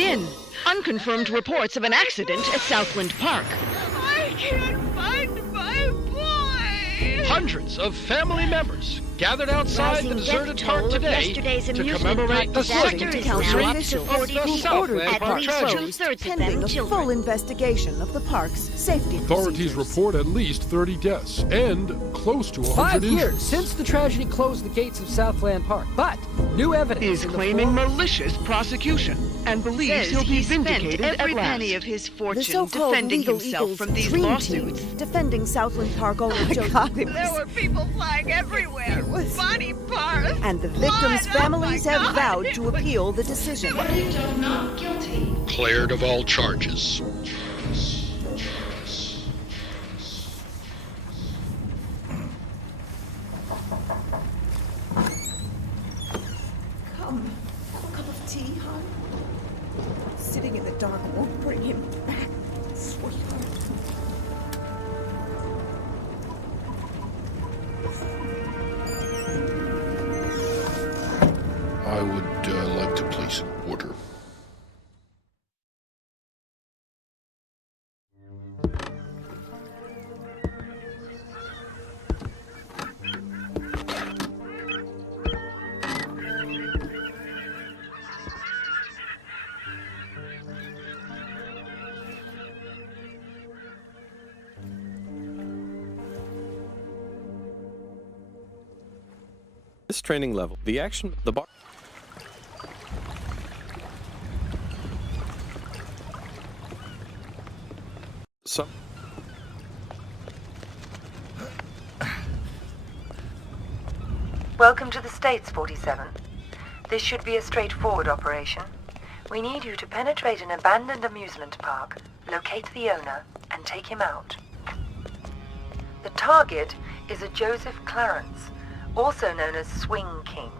in. Unconfirmed reports of an accident at Southland Park. I can't find my boy! Hundreds of family members gathered outside the deserted park today to commemorate the second anniversary of the Southland Park tragedy. Pending a full investigation of the park's safety Authorities report at least 30 deaths and close to 100 5 years injuries. since the tragedy closed the gates of Southland Park, but new evidence Is in the claiming form- malicious prosecution and believes he'll be vindicated at every last. penny of his The fortune so-called defending legal himself Eagles from these dream lawsuits. team defending Southland Park owner Joseph. There were people flying everywhere. Body parts. And the victims' blood. families Oh my have God. vowed to appeal the decision. Not guilty. Cleared of all charges. Come, have a cup of tea, hon. Sitting in the dark won't bring him back, sweetheart. I would like to place an order. This training level, the action, the bar. Some. Welcome to the States, 47. This should be a straightforward operation. We need you to penetrate an abandoned amusement park, locate the owner, and take him out. The target is a Joseph Clarence, also known as Swing King.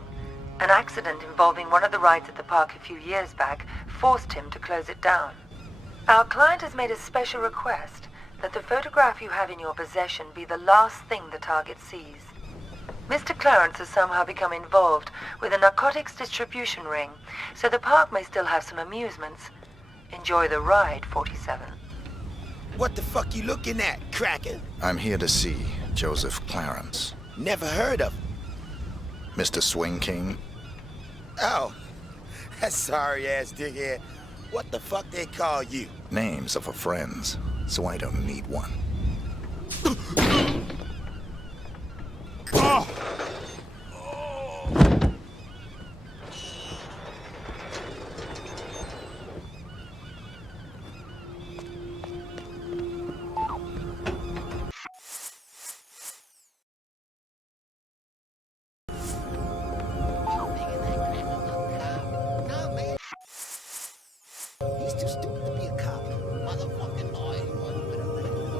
An accident involving one of the rides at the park a few years back forced him to close it down. Our client has made a special request that the photograph you have in your possession be the last thing the target sees. Mr. Clarence has somehow become involved with a narcotics distribution ring, so the park may still have some amusements. Enjoy the ride, 47. What the fuck you looking at, cracker? I'm here to see Joseph Clarence. Never heard of him. Mr. Swing King? Oh, that sorry-ass dickhead. What the fuck they call you? Names are for friends, so I don't need one. Oh! He's too stupid to be a cop. Motherfucking lawyer.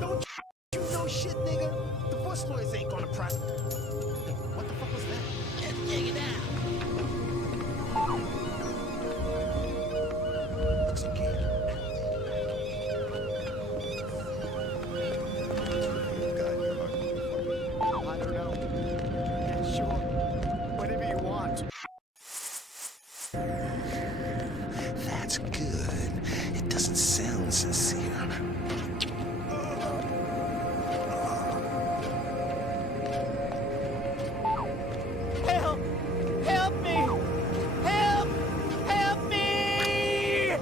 Don't you know shit, nigga? The bus lawyers ain't gonna prosecute. What the fuck was that? Let's dig it out. Looks okay. I don't know. Yeah, sure. Whatever you want. That's good. It doesn't sound sincere. Help! Help me! Help! Help me!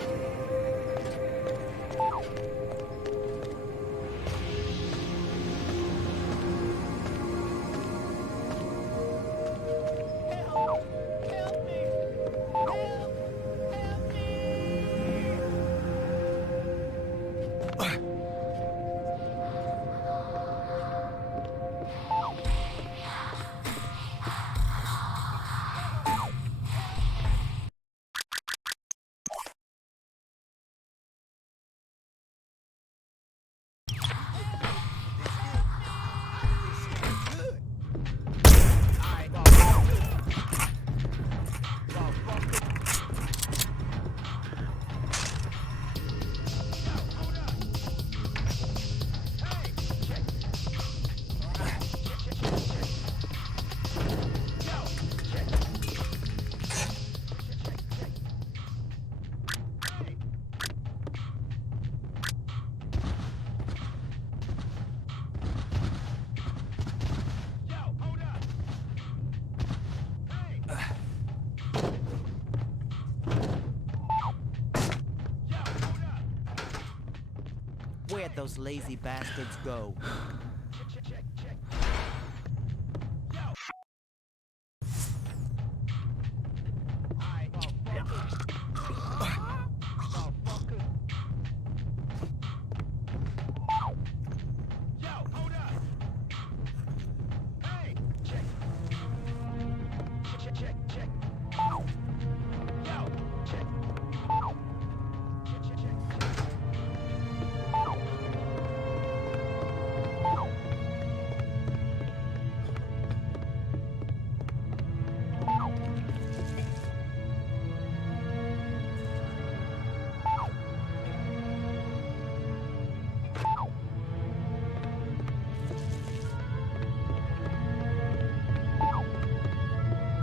let those lazy bastards go.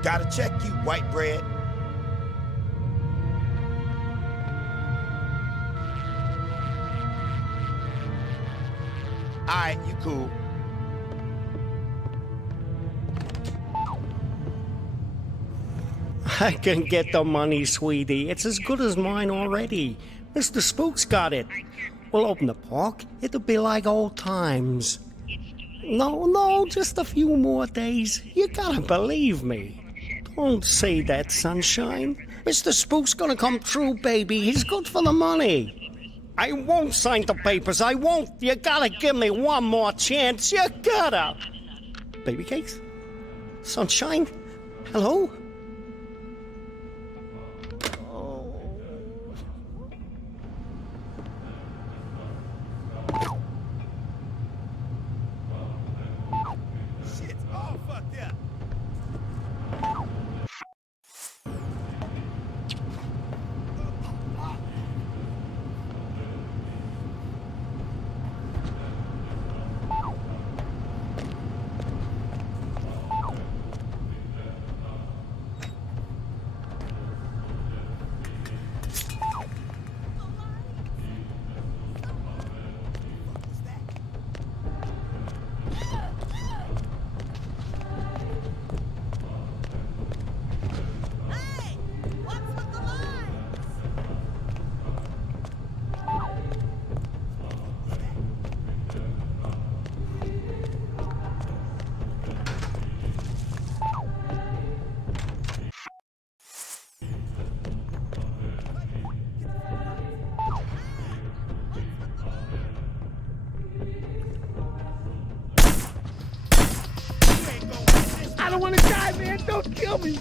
Gotta check you, white bread. Alright, you cool. I can get the money, sweetie. It's as good as mine already. Mr. Spook's got it. We'll open the park. It'll be like old times. No, just a few more days. You gotta believe me. Don't say that, sunshine. Mr. Spook's gonna come true, baby. He's good for the money. I won't sign the papers. I won't. You gotta give me one more chance. You gotta. Baby cakes? Sunshine? Hello? Shit's all fucked up. I don't want to die, man. Don't kill me.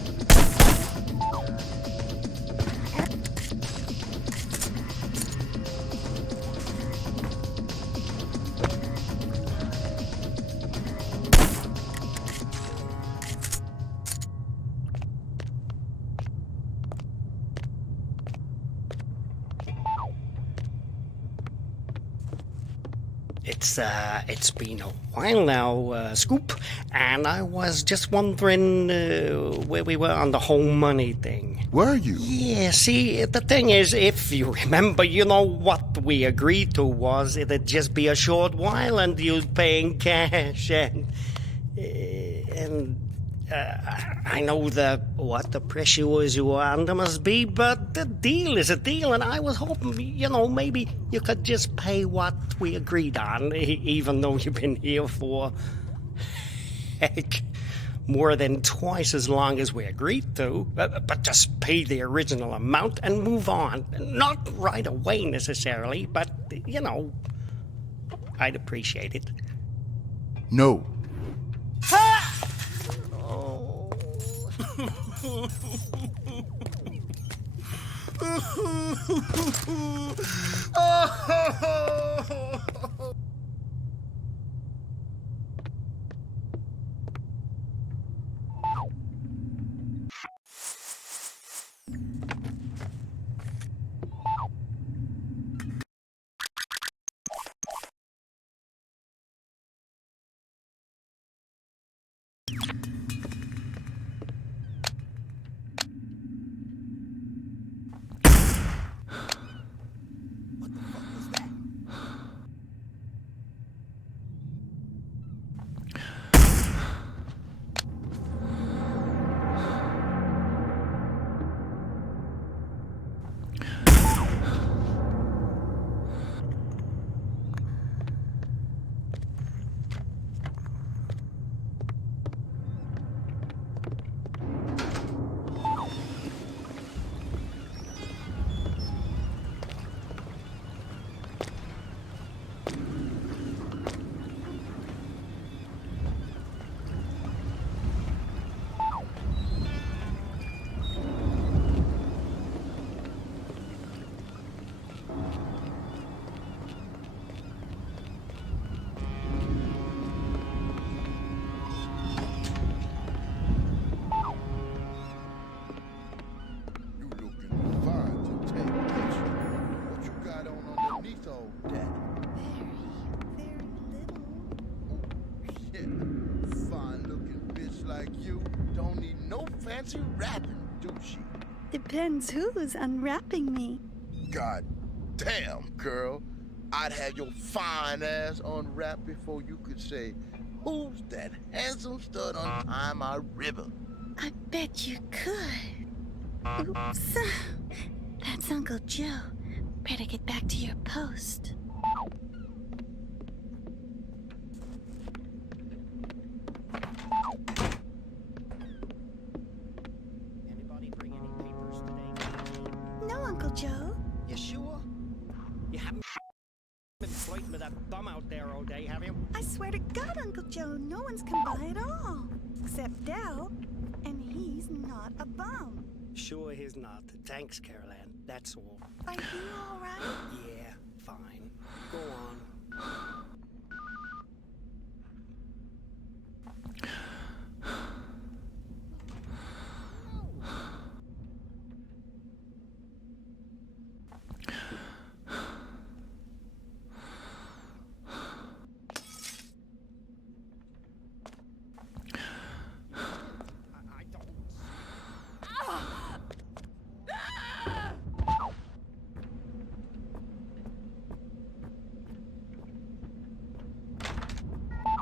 It's been a while now, Scoop, and I was just wondering where we were on the whole money thing. Were you? Yeah, see, the thing is, if you remember, you know what we agreed to was it'd just be a short while and you'd pay in cash, and I know the pressures you were under must be, but the deal is a deal, and I was hoping, maybe you could just pay what we agreed on, even though you've been here for, heck, more than twice as long as we agreed to. But just pay the original amount and move on. Not right away, necessarily, but, I'd appreciate it. No. Fine-looking bitch like you don't need no fancy wrapping, do she? Depends who's unwrapping me. God damn, girl. I'd have your fine ass unwrapped before you could say, who's that handsome stud untying my ribbon? I bet you could. Oops. That's Uncle Joe. Better get back to your post. Anybody bring any papers today? No, Uncle Joe. You sure? You haven't been flirting with that bum out there all day, have you? I swear to God, Uncle Joe, no one's come by at all. Except Dell. And he's not a bum. Sure he's not. Thanks, Caroline. That's all. Are you all right? Yeah, fine. Go on.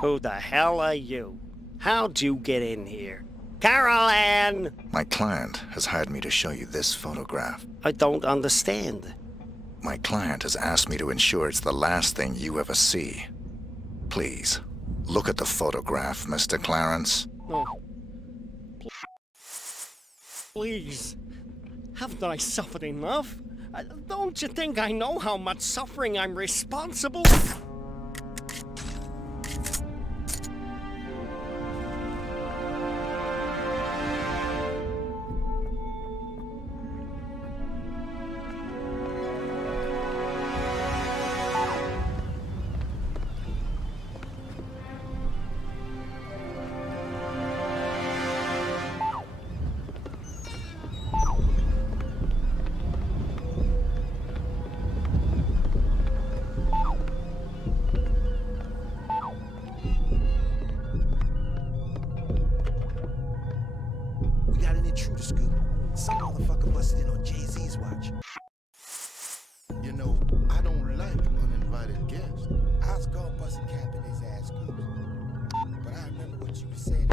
Who the hell are you? How'd you get in here? Caroline! My client has hired me to show you this photograph. I don't understand. My client has asked me to ensure it's the last thing you ever see. Please, look at the photograph, Mr. Clarence. Oh. Please. Haven't I suffered enough? Don't you think I know how much suffering I'm responsible? Some motherfucker busted in on Jay-Z's watch. You know, I don't like uninvited guests. I was gonna bust a cap in his ass scoops. But I remember what you said.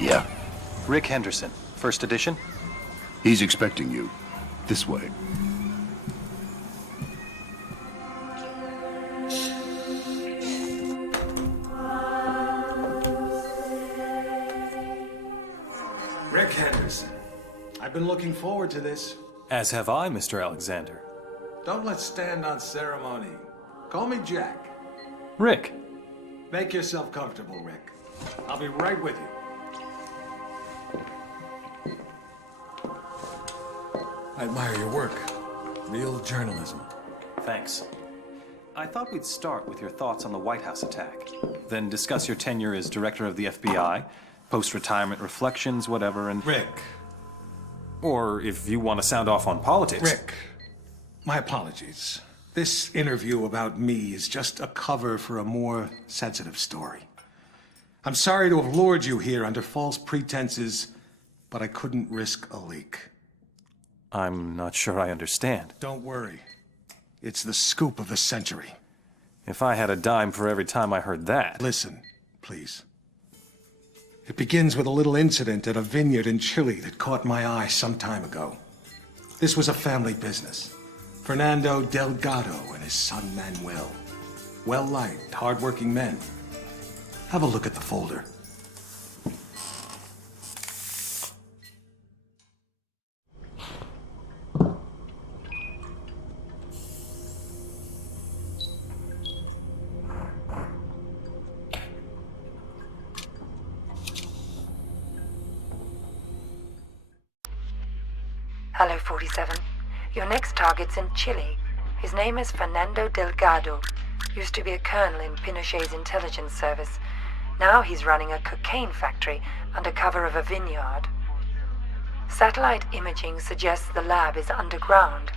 Yeah. Rick Henderson, first edition? He's expecting you. This way. Rick Henderson. I've been looking forward to this. As have I, Mr. Alexander. Don't let's stand on ceremony. Call me Jack. Rick. Make yourself comfortable, Rick. I'll be right with you. I admire your work. Real journalism. Thanks. I thought we'd start with your thoughts on the White House attack, then discuss your tenure as director of the FBI, post-retirement reflections, whatever, and... Rick. Or if you want to sound off on politics... Rick, my apologies. This interview about me is just a cover for a more sensitive story. I'm sorry to have lured you here under false pretenses, but I couldn't risk a leak. I'm not sure I understand. Don't worry. It's the scoop of the century. If I had a dime for every time I heard that... Listen, please. It begins with a little incident at a vineyard in Chile that caught my eye some time ago. This was a family business. Fernando Delgado and his son Manuel. Well-liked, hard-working men. Have a look at the folder. Hello, 47. Your next target's in Chile. His name is Fernando Delgado. Used to be a colonel in Pinochet's intelligence service. Now he's running a cocaine factory under cover of a vineyard. Satellite imaging suggests the lab is underground.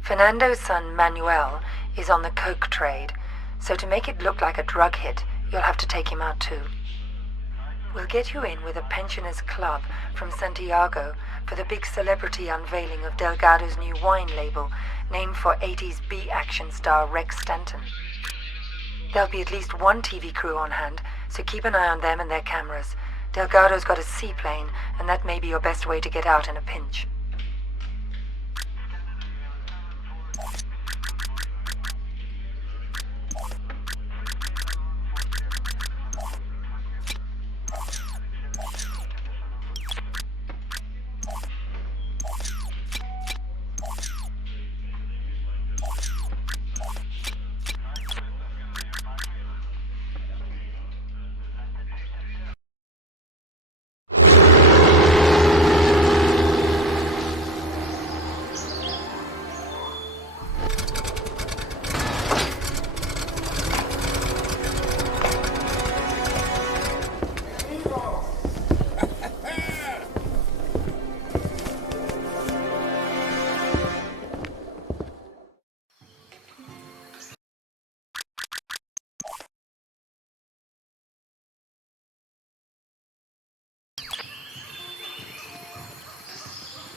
Fernando's son Manuel is on the coke trade, so to make it look like a drug hit, you'll have to take him out too. We'll get you in with a pensioners club from Santiago for the big celebrity unveiling of Delgado's new wine label, named for 80s B-action star Rex Stanton. There'll be at least one TV crew on hand, so keep an eye on them and their cameras. Delgado's got a seaplane, and that may be your best way to get out in a pinch.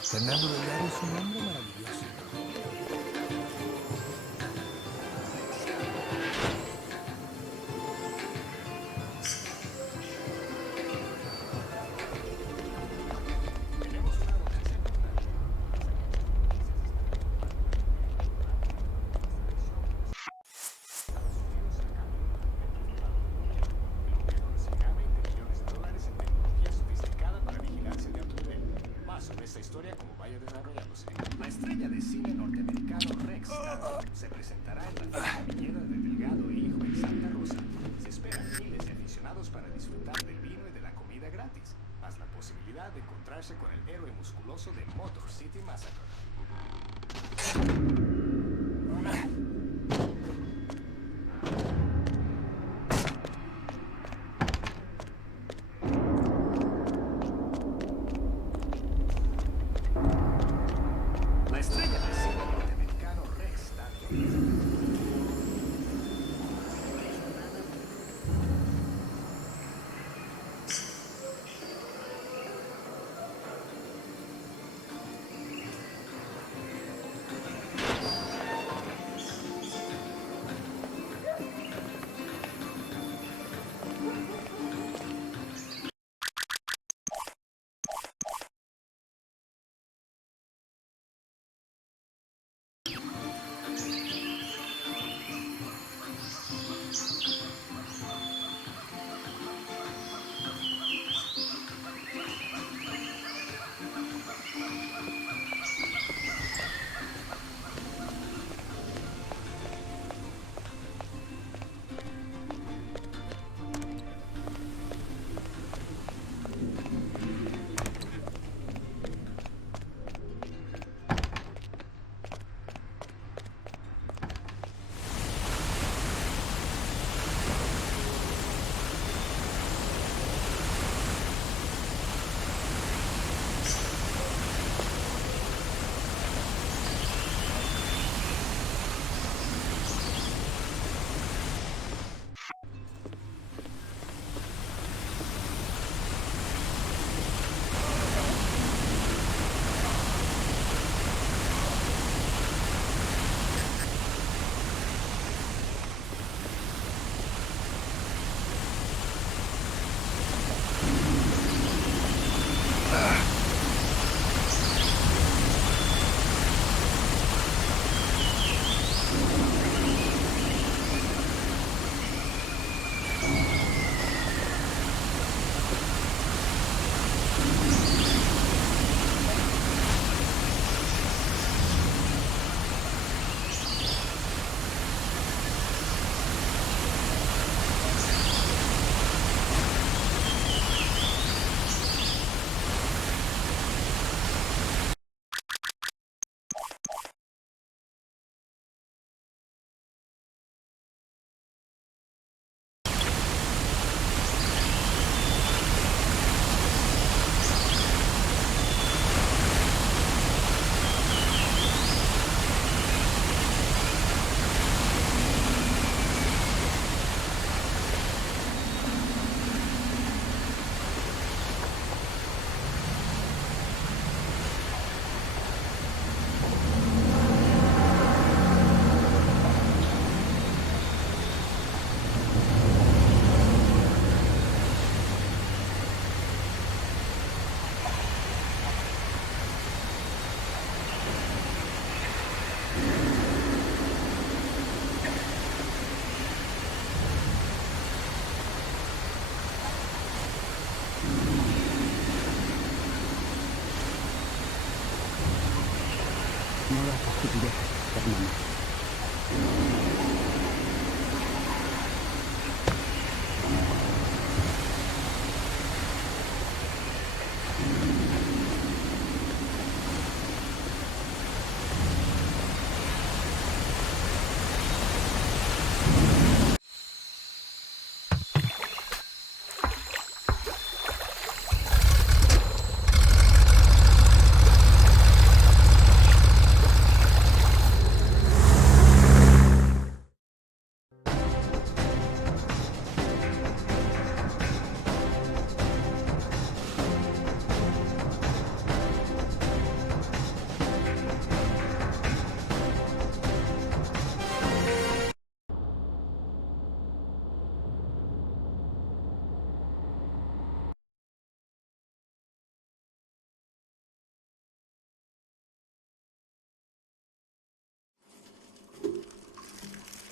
Fernando Delgado es un hombre maravilloso. Sobre esta historia como vaya desarrollándose. La estrella de cine norteamericano Rex se presentará en la fiesta viñera de Delgado e Hijo en Santa Rosa. Se esperan miles de aficionados para disfrutar del vino y de la comida gratis, más la posibilidad de encontrarse con el héroe musculoso de Motor City Massacre. La estrella del cine norteamericano Rex No hagas estupideces, hermano.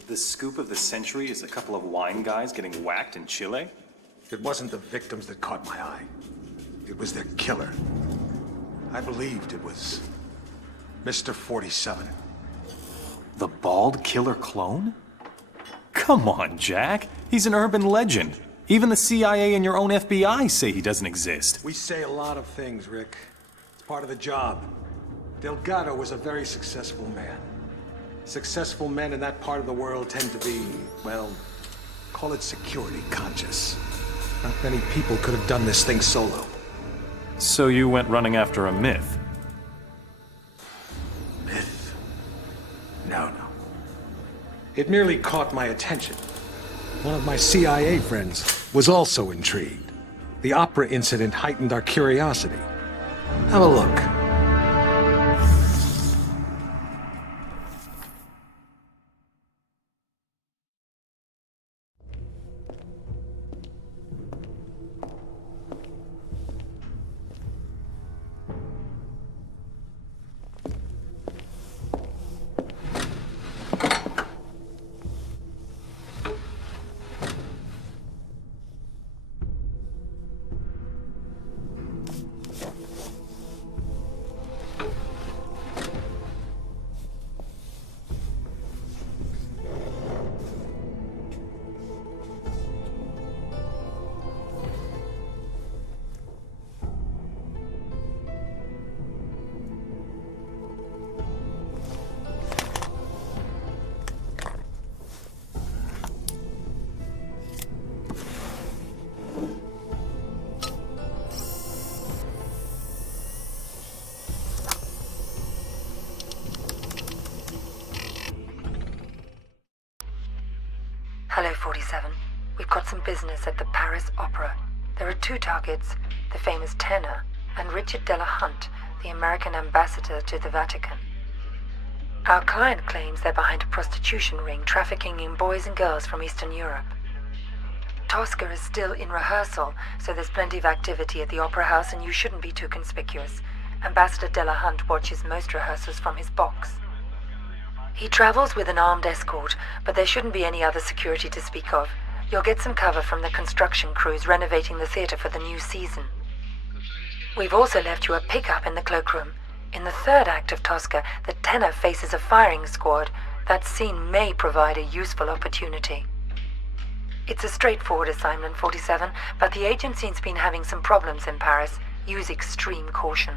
The scoop of the century is a couple of wine guys getting whacked in Chile? It wasn't the victims that caught my eye. It was their killer. I believed it was Mr. 47. The bald killer clone? Come on, Jack. He's an urban legend. Even the CIA and your own FBI say he doesn't exist. We say a lot of things, Rick. It's part of the job. Delgado was a very successful man. Successful men in that part of the world tend to be, well, call it security conscious. Not many people could have done this thing solo. So you went running after a myth? Myth? No. It merely caught my attention. One of my CIA friends was also intrigued. The opera incident heightened our curiosity. Have a look. Hello, 47. We've got some business at the Paris Opera. There are two targets, the famous tenor and Richard Delahunt, the American ambassador to the Vatican. Our client claims they're behind a prostitution ring trafficking in boys and girls from Eastern Europe. Tosca is still in rehearsal, so there's plenty of activity at the Opera House and you shouldn't be too conspicuous. Ambassador Delahunt watches most rehearsals from his box. He travels with an armed escort, but there shouldn't be any other security to speak of. You'll get some cover from the construction crews renovating the theater for the new season. We've also left you a pickup in the cloakroom. In the third act of Tosca, the tenor faces a firing squad. That scene may provide a useful opportunity. It's a straightforward assignment, 47, but the agency's been having some problems in Paris. Use extreme caution.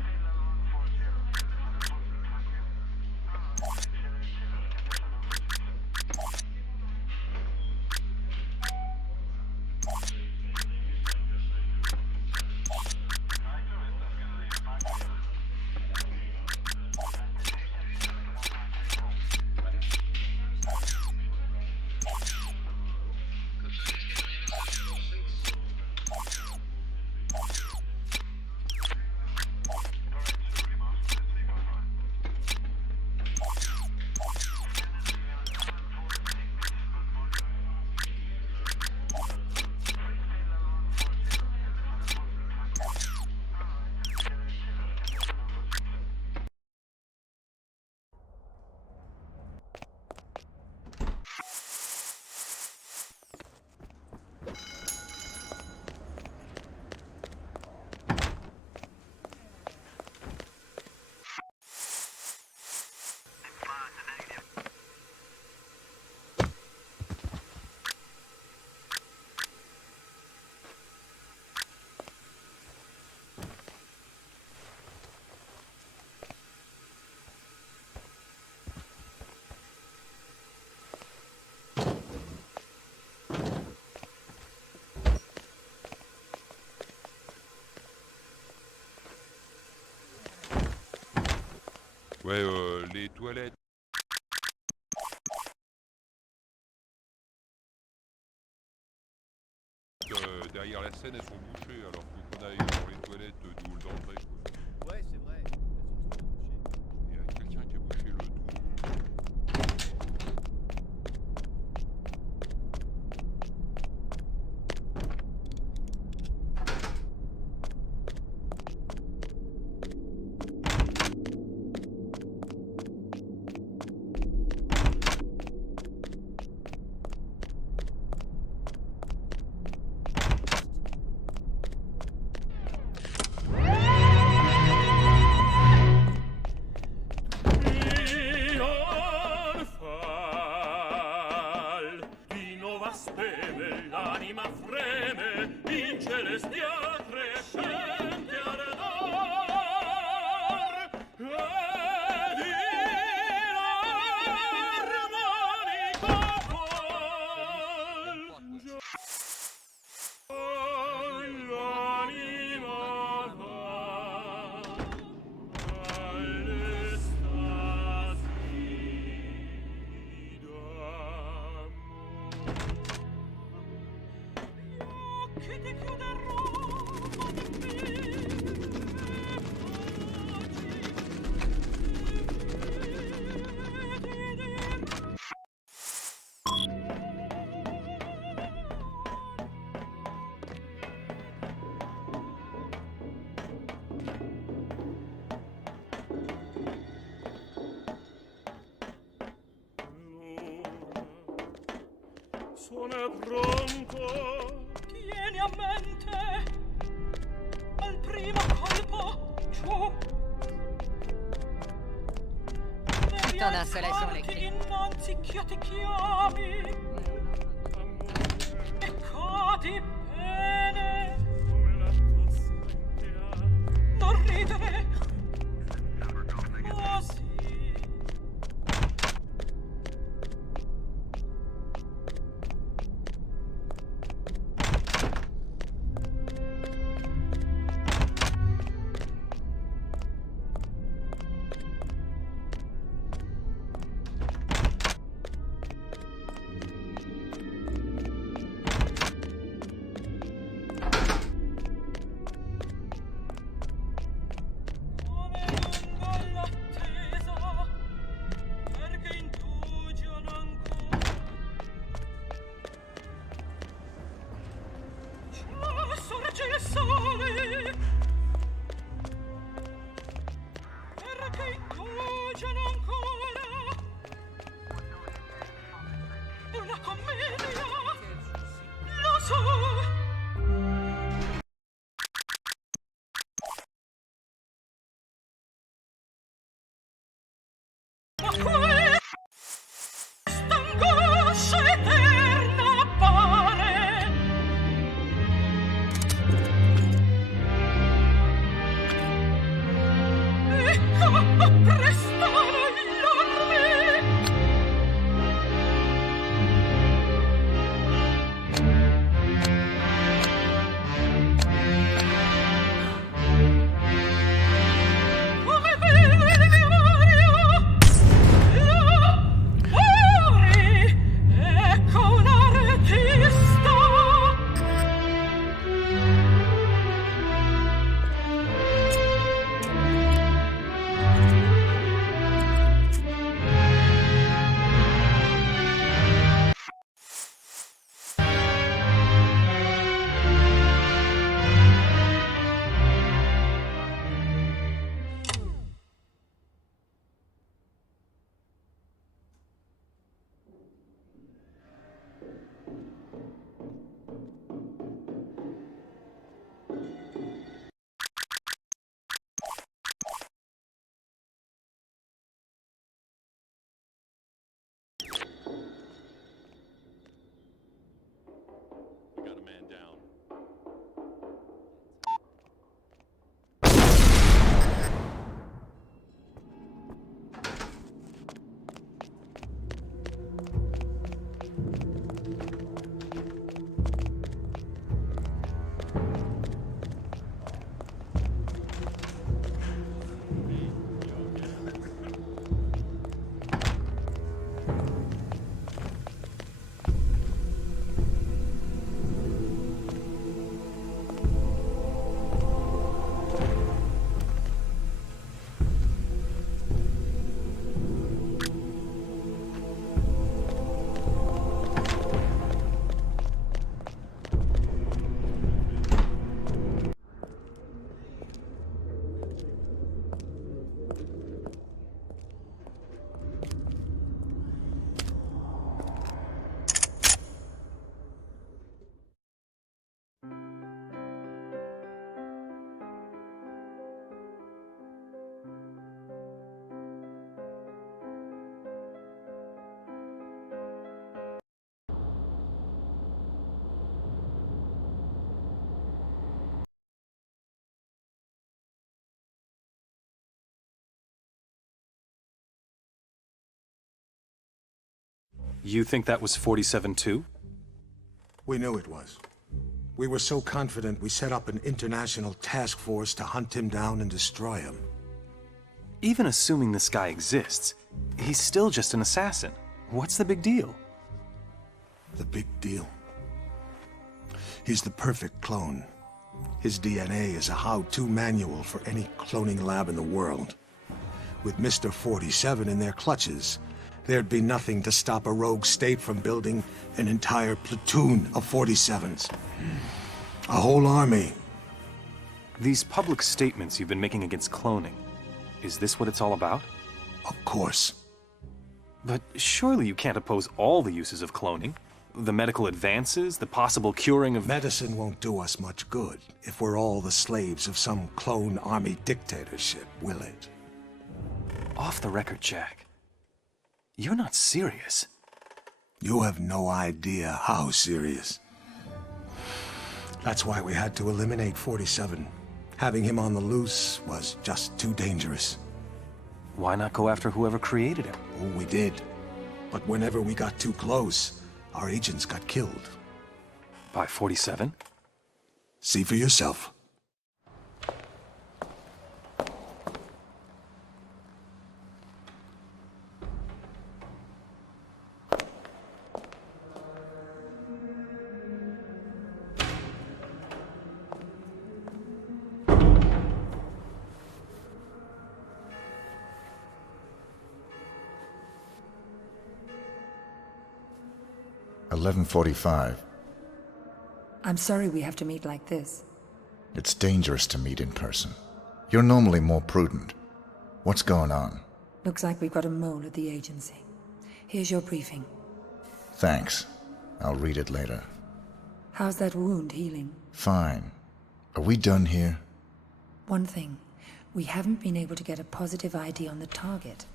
Ouais, les toilettes. Derrière la scène, elles sont bouchées, alors faut qu'on aille dans les toilettes du hall d'entrée. Ouais, c'est vrai. Il y a quelqu'un qui a bouché le trou. Sono pronto. Tieni a mente al primo colpo giù. Devi alzarti innanzi ch'io ti chiami e cadi bene. Non ridere così. You think that was 47 too? We knew it was. We were so confident we set up an international task force to hunt him down and destroy him. Even assuming this guy exists, he's still just an assassin. What's the big deal? The big deal? He's the perfect clone. His DNA is a how-to manual for any cloning lab in the world. With Mr. 47 in their clutches, there'd be nothing to stop a rogue state from building an entire platoon of 47s. A whole army. These public statements you've been making against cloning, is this what it's all about? Of course. But surely you can't oppose all the uses of cloning. The medical advances, the possible curing of... Medicine won't do us much good if we're all the slaves of some clone army dictatorship, will it? Off the record, Jack. You're not serious. You have no idea how serious. That's why we had to eliminate 47. Having him on the loose was just too dangerous. Why not go after whoever created him? Oh, we did. But whenever we got too close, our agents got killed. By 47? See for yourself. $11:45. I'm sorry we have to meet like this. It's dangerous to meet in person. You're normally more prudent. What's going on? Looks like we've got a mole at the agency. Here's your briefing. Thanks. I'll read it later. How's that wound healing? Fine. Are we done here? One thing. We haven't been able to get a positive ID on the target.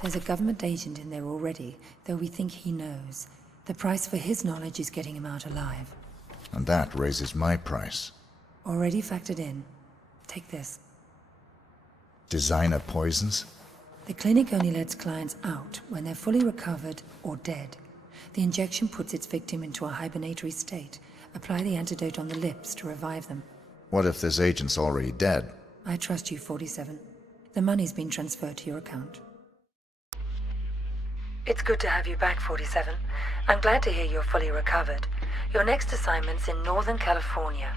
There's a government agent in there already, though we think he knows. The price for his knowledge is getting him out alive. And that raises my price. Already factored in. Take this. Designer poisons? The clinic only lets clients out when they're fully recovered or dead. The injection puts its victim into a hibernatory state. Apply the antidote on the lips to revive them. What if this agent's already dead? I trust you, 47. The money's been transferred to your account. It's good to have you back, 47. I'm glad to hear you're fully recovered. Your next assignment's in Northern California.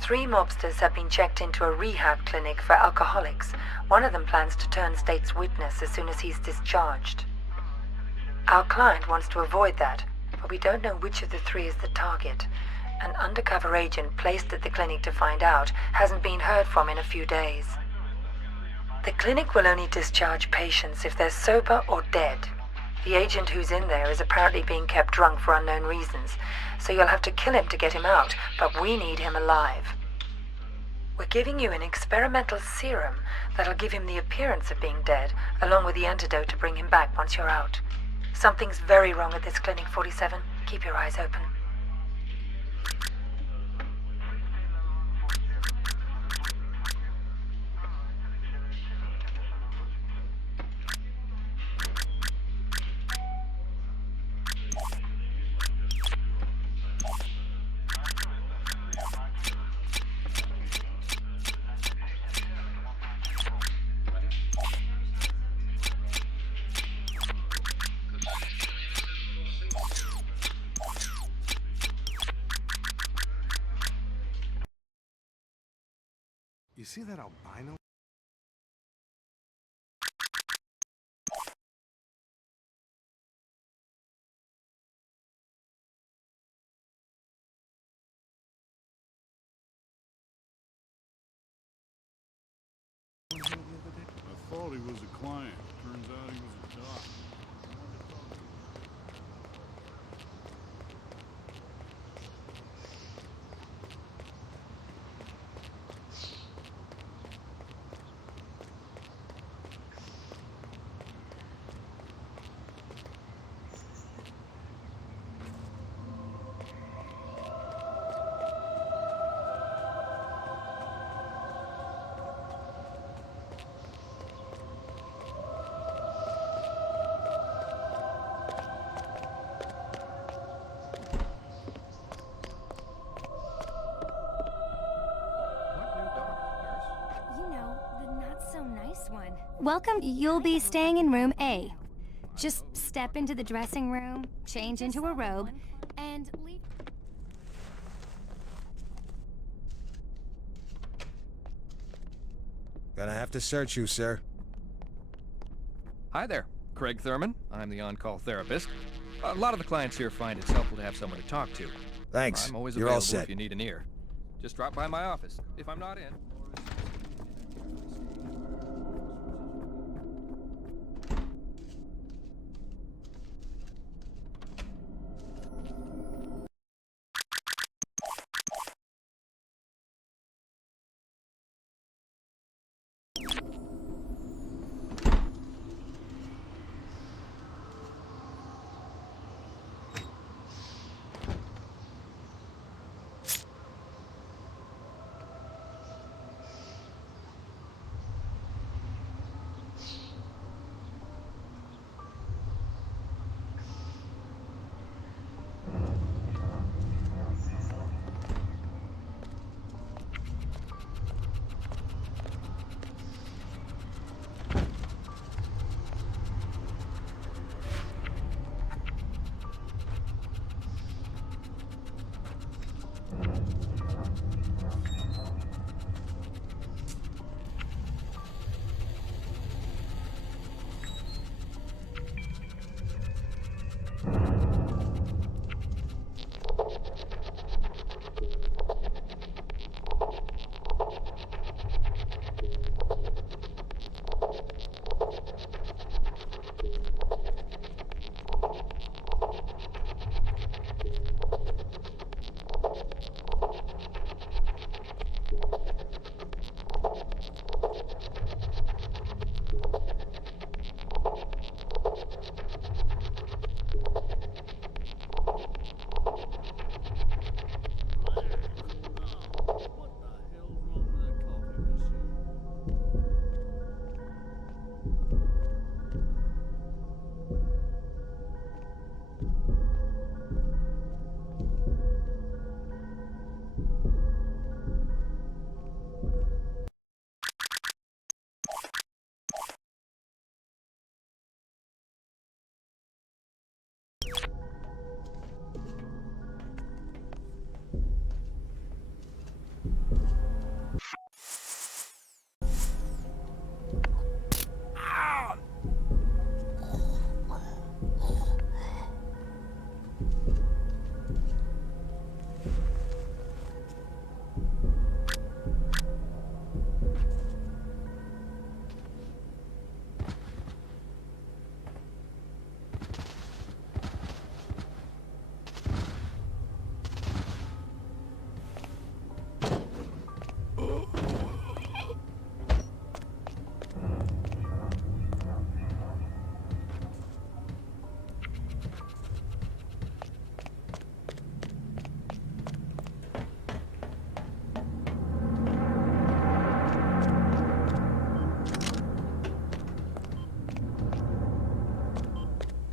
3 mobsters have been checked into a rehab clinic for alcoholics. One of them plans to turn state's witness as soon as he's discharged. Our client wants to avoid that, but we don't know which of the 3 is the target. An undercover agent placed at the clinic to find out hasn't been heard from in a few days. The clinic will only discharge patients if they're sober or dead. The agent who's in there is apparently being kept drunk for unknown reasons, so you'll have to kill him to get him out, but we need him alive. We're giving you an experimental serum that'll give him the appearance of being dead, along with the antidote to bring him back once you're out. Something's very wrong at this clinic, 47. Keep your eyes open. You see that albino? I thought he was a client. Turns out he was a doc. Welcome. You'll be staying in room A. Just step into the dressing room, change into a robe, and leave. Gonna have to search you, sir. Hi there, Craig Thurman. I'm the on-call therapist. A lot of the clients here find it's helpful to have someone to talk to. Thanks. I'm always You're all available set. if you need an ear. Just drop by my office. If I'm not in...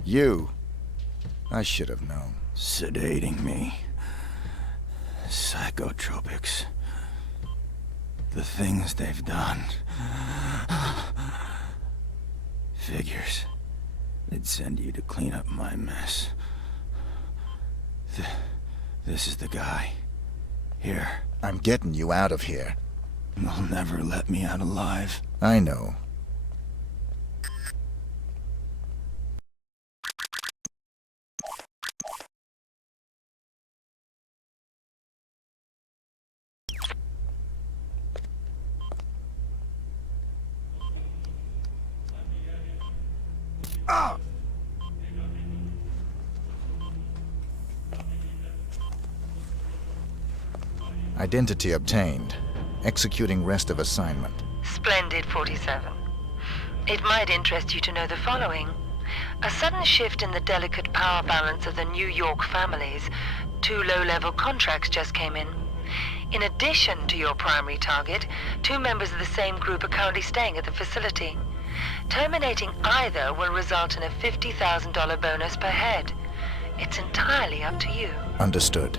You. I should have known. Sedating me. Psychotropics. The things they've done. Figures. They'd send you to clean up my mess. This is the guy. Here. I'm getting you out of here. They'll never let me out alive. I know. Identity obtained. Executing rest of assignment. Splendid, 47. It might interest you to know the following. A sudden shift in the delicate power balance of the New York families. 2 low-level contracts just came in. In addition to your primary target, 2 members of the same group are currently staying at the facility. Terminating either will result in a $50,000 bonus per head. It's entirely up to you. Understood.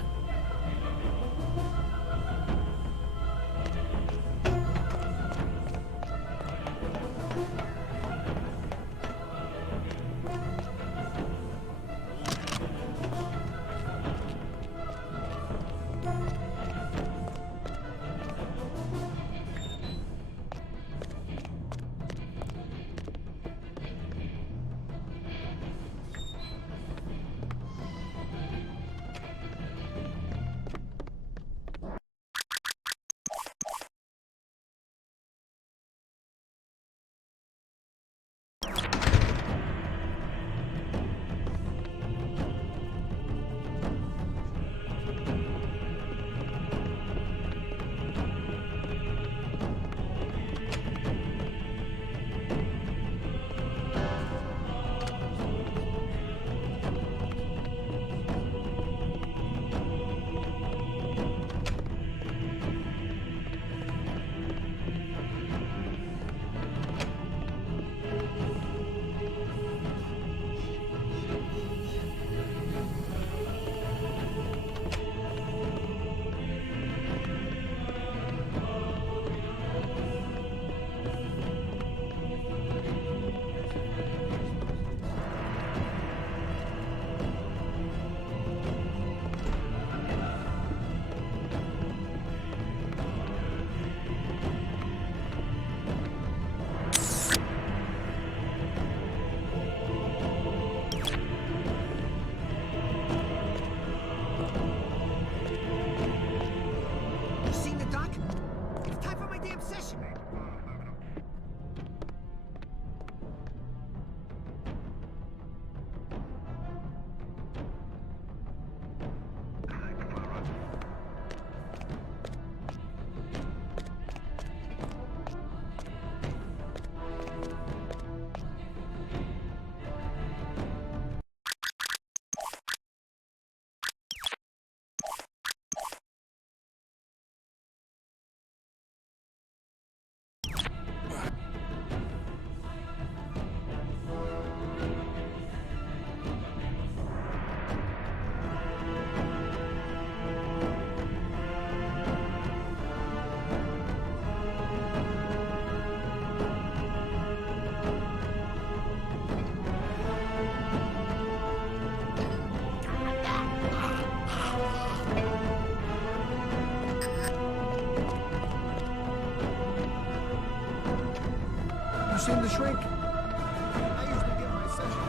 Seen the shrink? I usually get my session.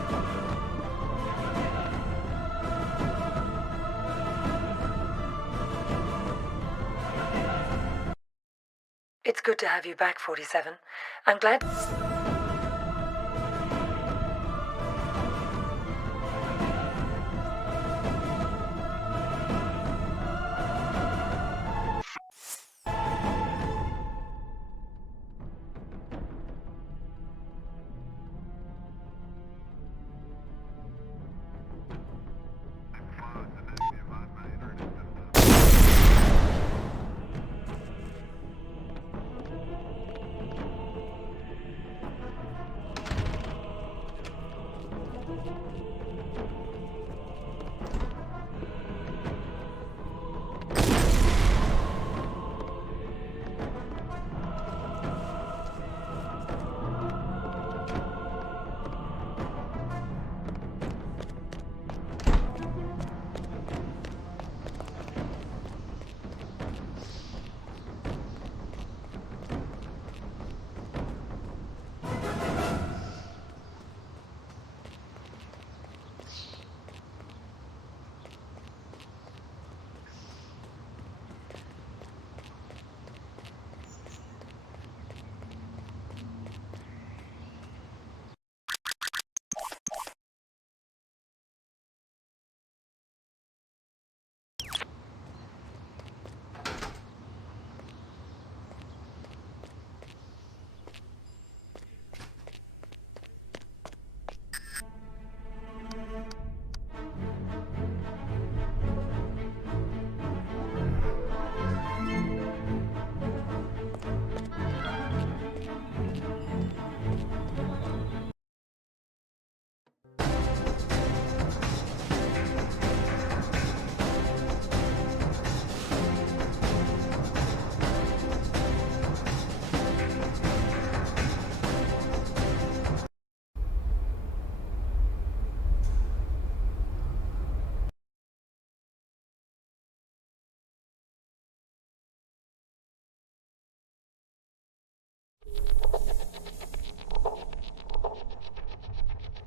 It's good to have you back, 47. I'm glad...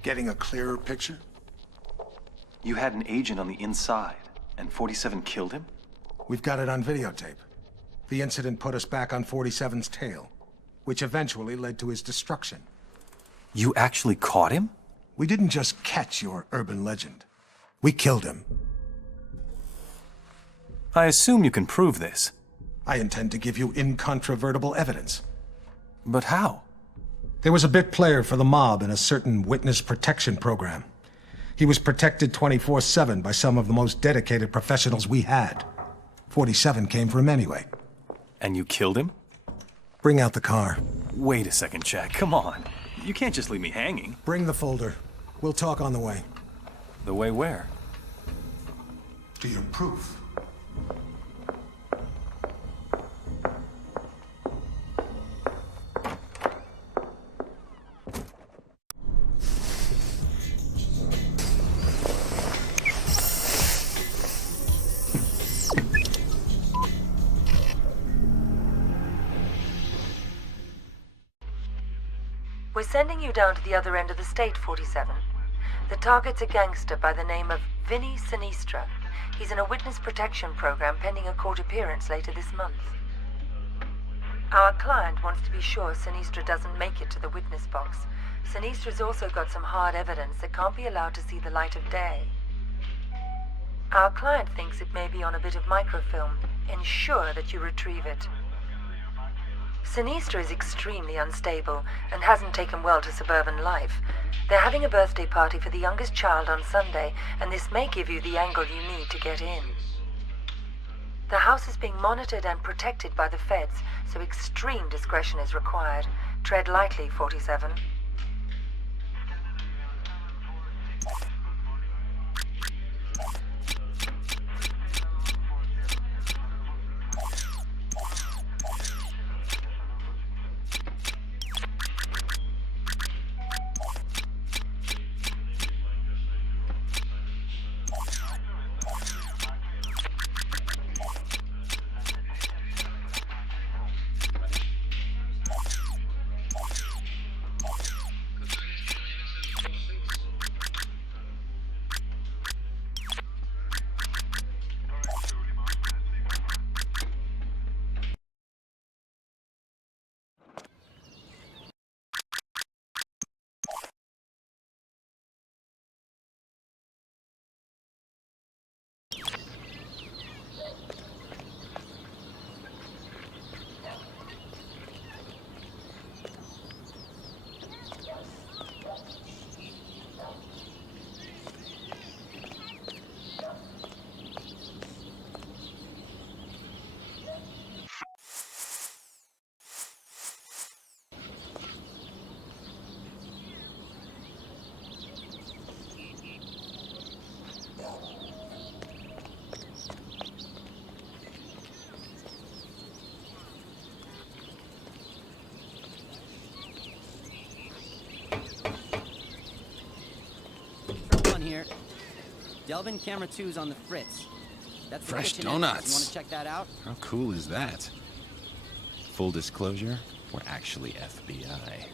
Getting a clearer picture? You had an agent on the inside, and 47 killed him? We've got it on videotape. The incident put us back on 47's tail, which eventually led to his destruction. You actually caught him? We didn't just catch your urban legend. We killed him. I assume you can prove this. I intend to give you incontrovertible evidence. But how? There was a bit player for the mob in a certain witness protection program. He was protected 24/7 by some of the most dedicated professionals we had. 47 came for him anyway. And you killed him? Bring out the car. Wait a second, Jack. Come on. You can't just leave me hanging. Bring the folder. We'll talk on the way. The way where? To your proof. We're sending you down to the other end of the state, 47. The target's a gangster by the name of Vinny Sinistra. He's in a witness protection program pending a court appearance later this month. Our client wants to be sure Sinistra doesn't make it to the witness box. Sinistra's also got some hard evidence that can't be allowed to see the light of day. Our client thinks it may be on a bit of microfilm. Ensure that you retrieve it. Sinistra is extremely unstable and hasn't taken well to suburban life. They're having a birthday party for the youngest child on Sunday, and this may give you the angle you need to get in. The house is being monitored and protected by the feds, so extreme discretion is required. Tread lightly, 47. Here. Delvin Camera 2's on the fritz. That's Fresh the kitchen donuts. entrance. You want to check that out? How cool is that? Full disclosure, we're actually FBI.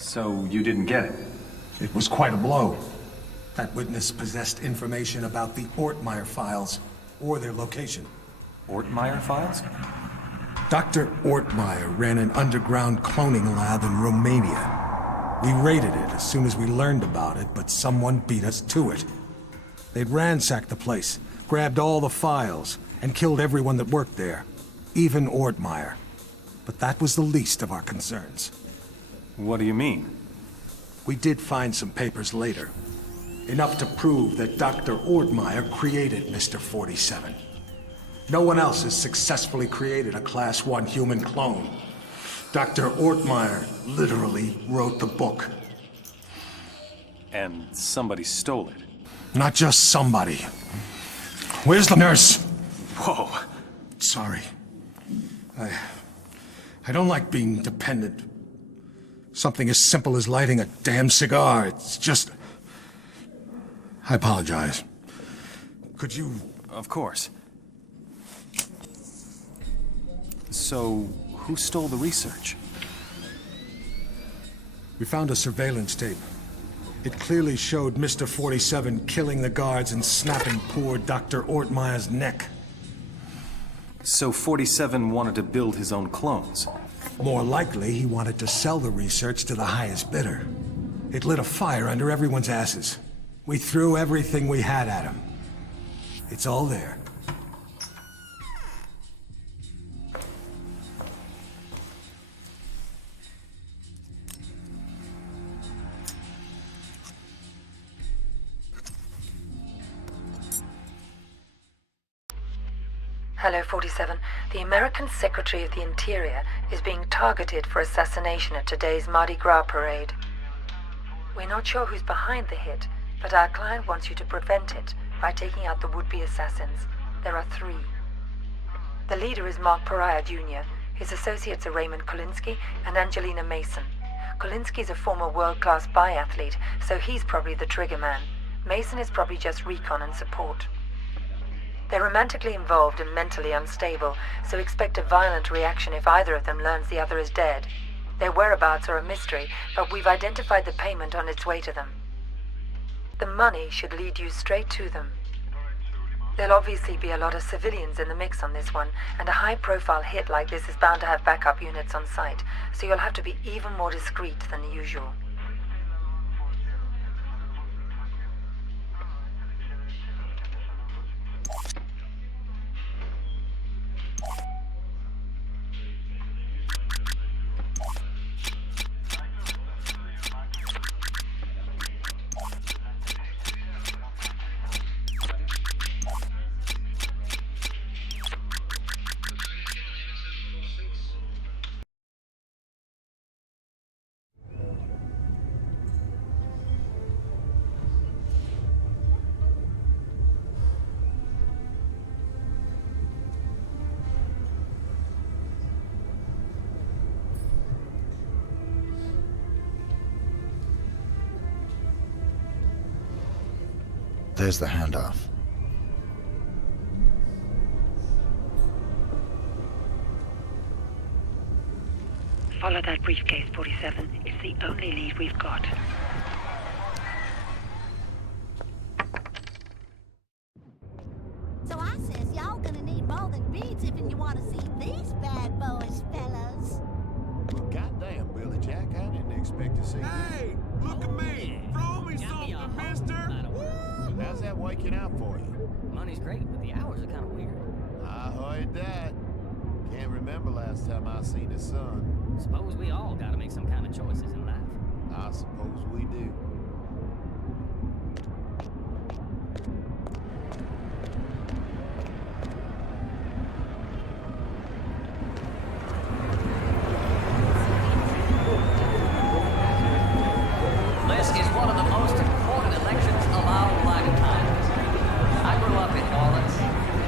So you didn't get it? It was quite a blow. That witness possessed information about the Ortmeyer files, or their location. Ortmeyer files? Dr. Ortmeyer ran an underground cloning lab in Romania. We raided it as soon as we learned about it, but someone beat us to it. They'd ransacked the place, grabbed all the files, and killed everyone that worked there, even Ortmeyer. But that was the least of our concerns. What do you mean? We did find some papers later. Enough to prove that Dr. Ortmeyer created Mr. 47. No one else has successfully created a Class 1 human clone. Dr. Ortmeyer literally wrote the book. And somebody stole it. Not just somebody. Where's the nurse? Whoa. Sorry. I don't like being dependent. Something as simple as lighting a damn cigar, it's just... I apologize. Could you... Of course. So, who stole the research? We found a surveillance tape. It clearly showed Mr. 47 killing the guards and snapping poor Dr. Ortmeyer's neck. So 47 wanted to build his own clones? More likely, he wanted to sell the research to the highest bidder. It lit a fire under everyone's asses. We threw everything we had at him. It's all there. Hello, 47. The American Secretary of the Interior is being targeted for assassination at today's Mardi Gras parade. We're not sure who's behind the hit, but our client wants you to prevent it by taking out the would-be assassins. There are 3. The leader is Mark Pariah Jr. His associates are Raymond Kolinsky and Angelina Mason. Kolinsky's a former world-class biathlete, so he's probably the trigger man. Mason is probably just recon and support. They're romantically involved and mentally unstable, so expect a violent reaction if either of them learns the other is dead. Their whereabouts are a mystery, but we've identified the payment on its way to them. The money should lead you straight to them. There'll obviously be a lot of civilians in the mix on this one, and a high-profile hit like this is bound to have backup units on site, so you'll have to be even more discreet than usual. There's the handoff. Follow that briefcase, 47. It's the only lead we've got. So I says y'all gonna need more than beads if you want to see these bad boys, fellas. Well, goddamn, Billy Jack, I didn't expect to see you. Hey, look at me! Throw me something, mister! How's that working out for you? Money's great, but the hours are kind of weird. I heard that. Can't remember last time I seen the sun. Suppose we all gotta make some kind of choices in life. I suppose we do. This is one of the most important elections of our lifetimes. I grew up in New Orleans.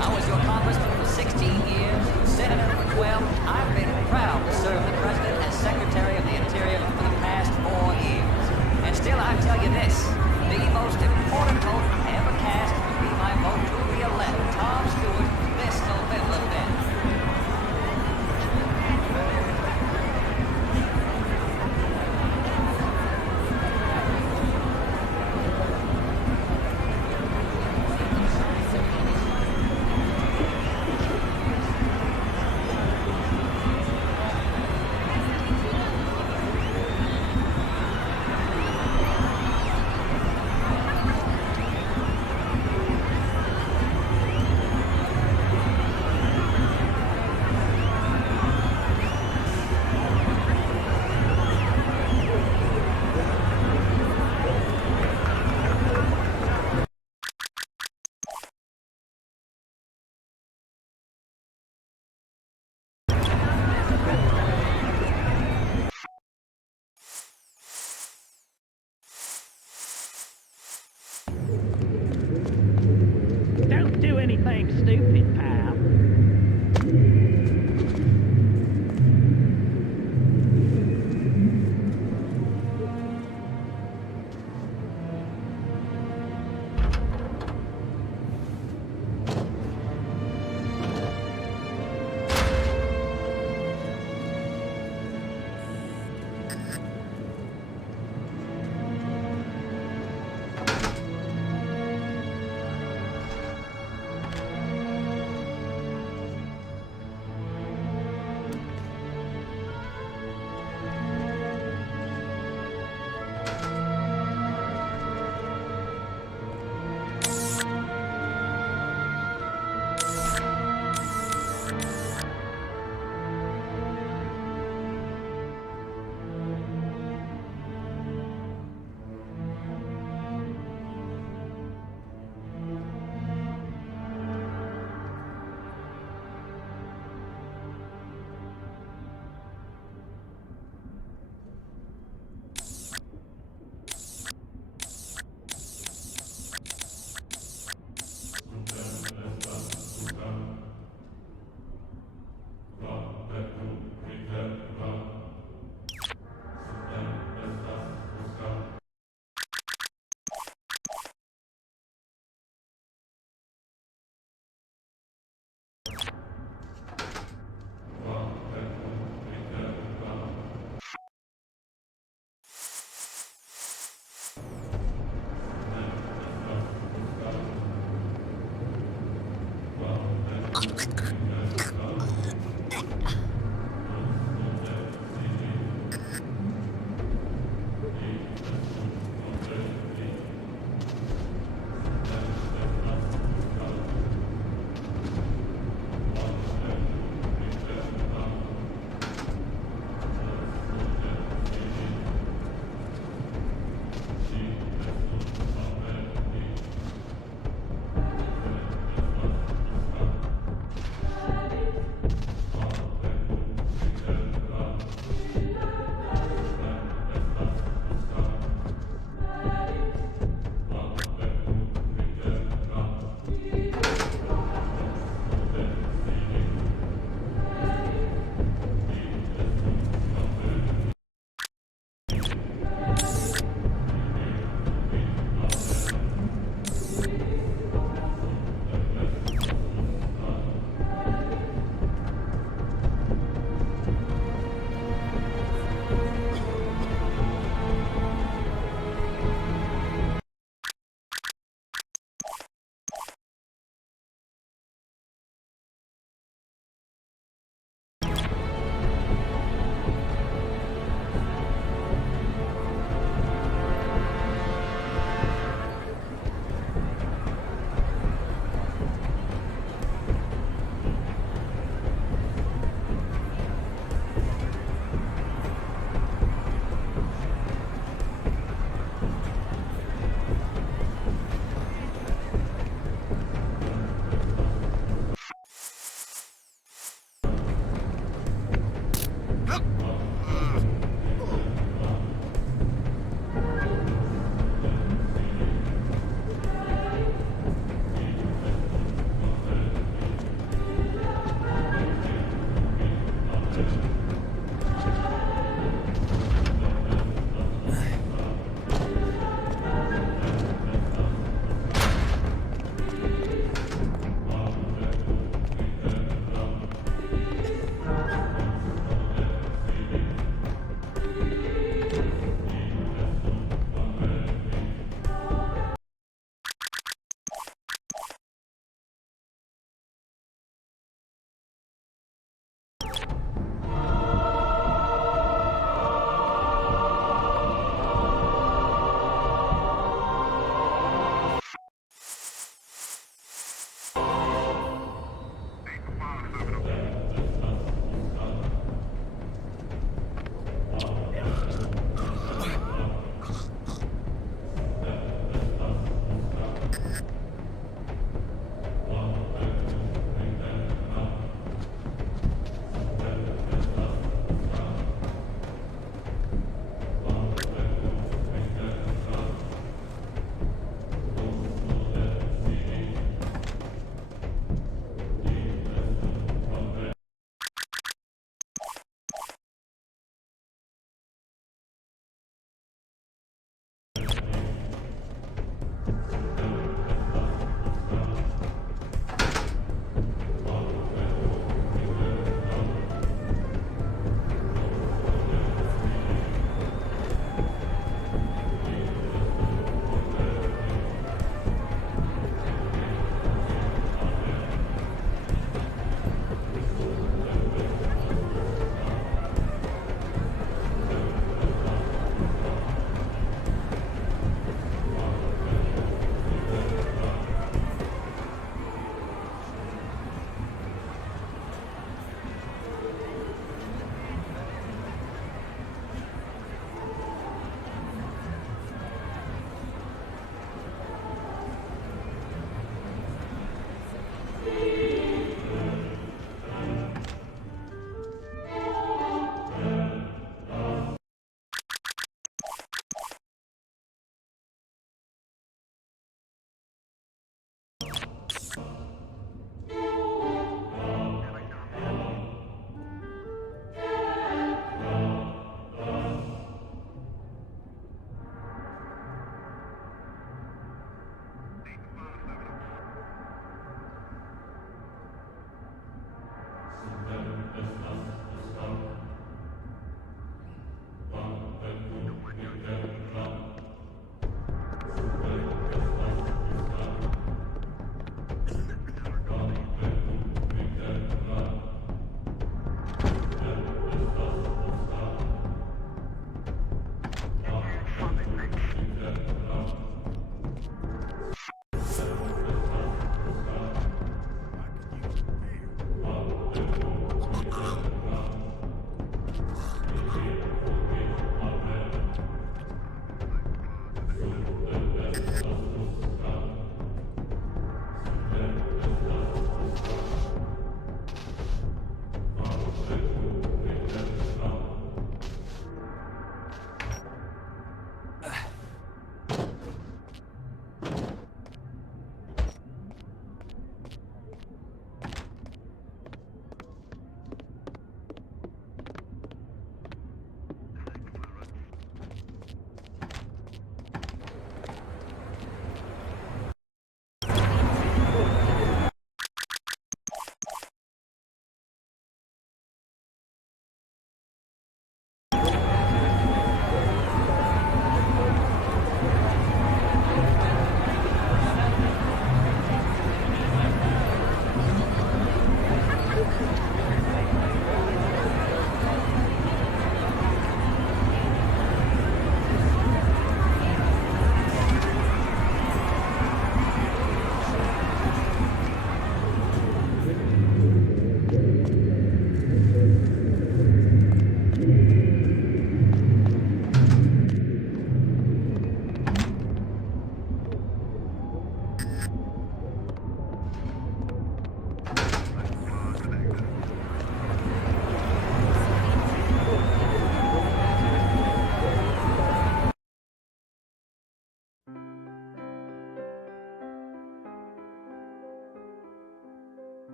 I was your congressman for 16 years, senator for 12. I've been proud to serve the president as secretary of the interior for the past 4 years. And still I anything stupid, pal.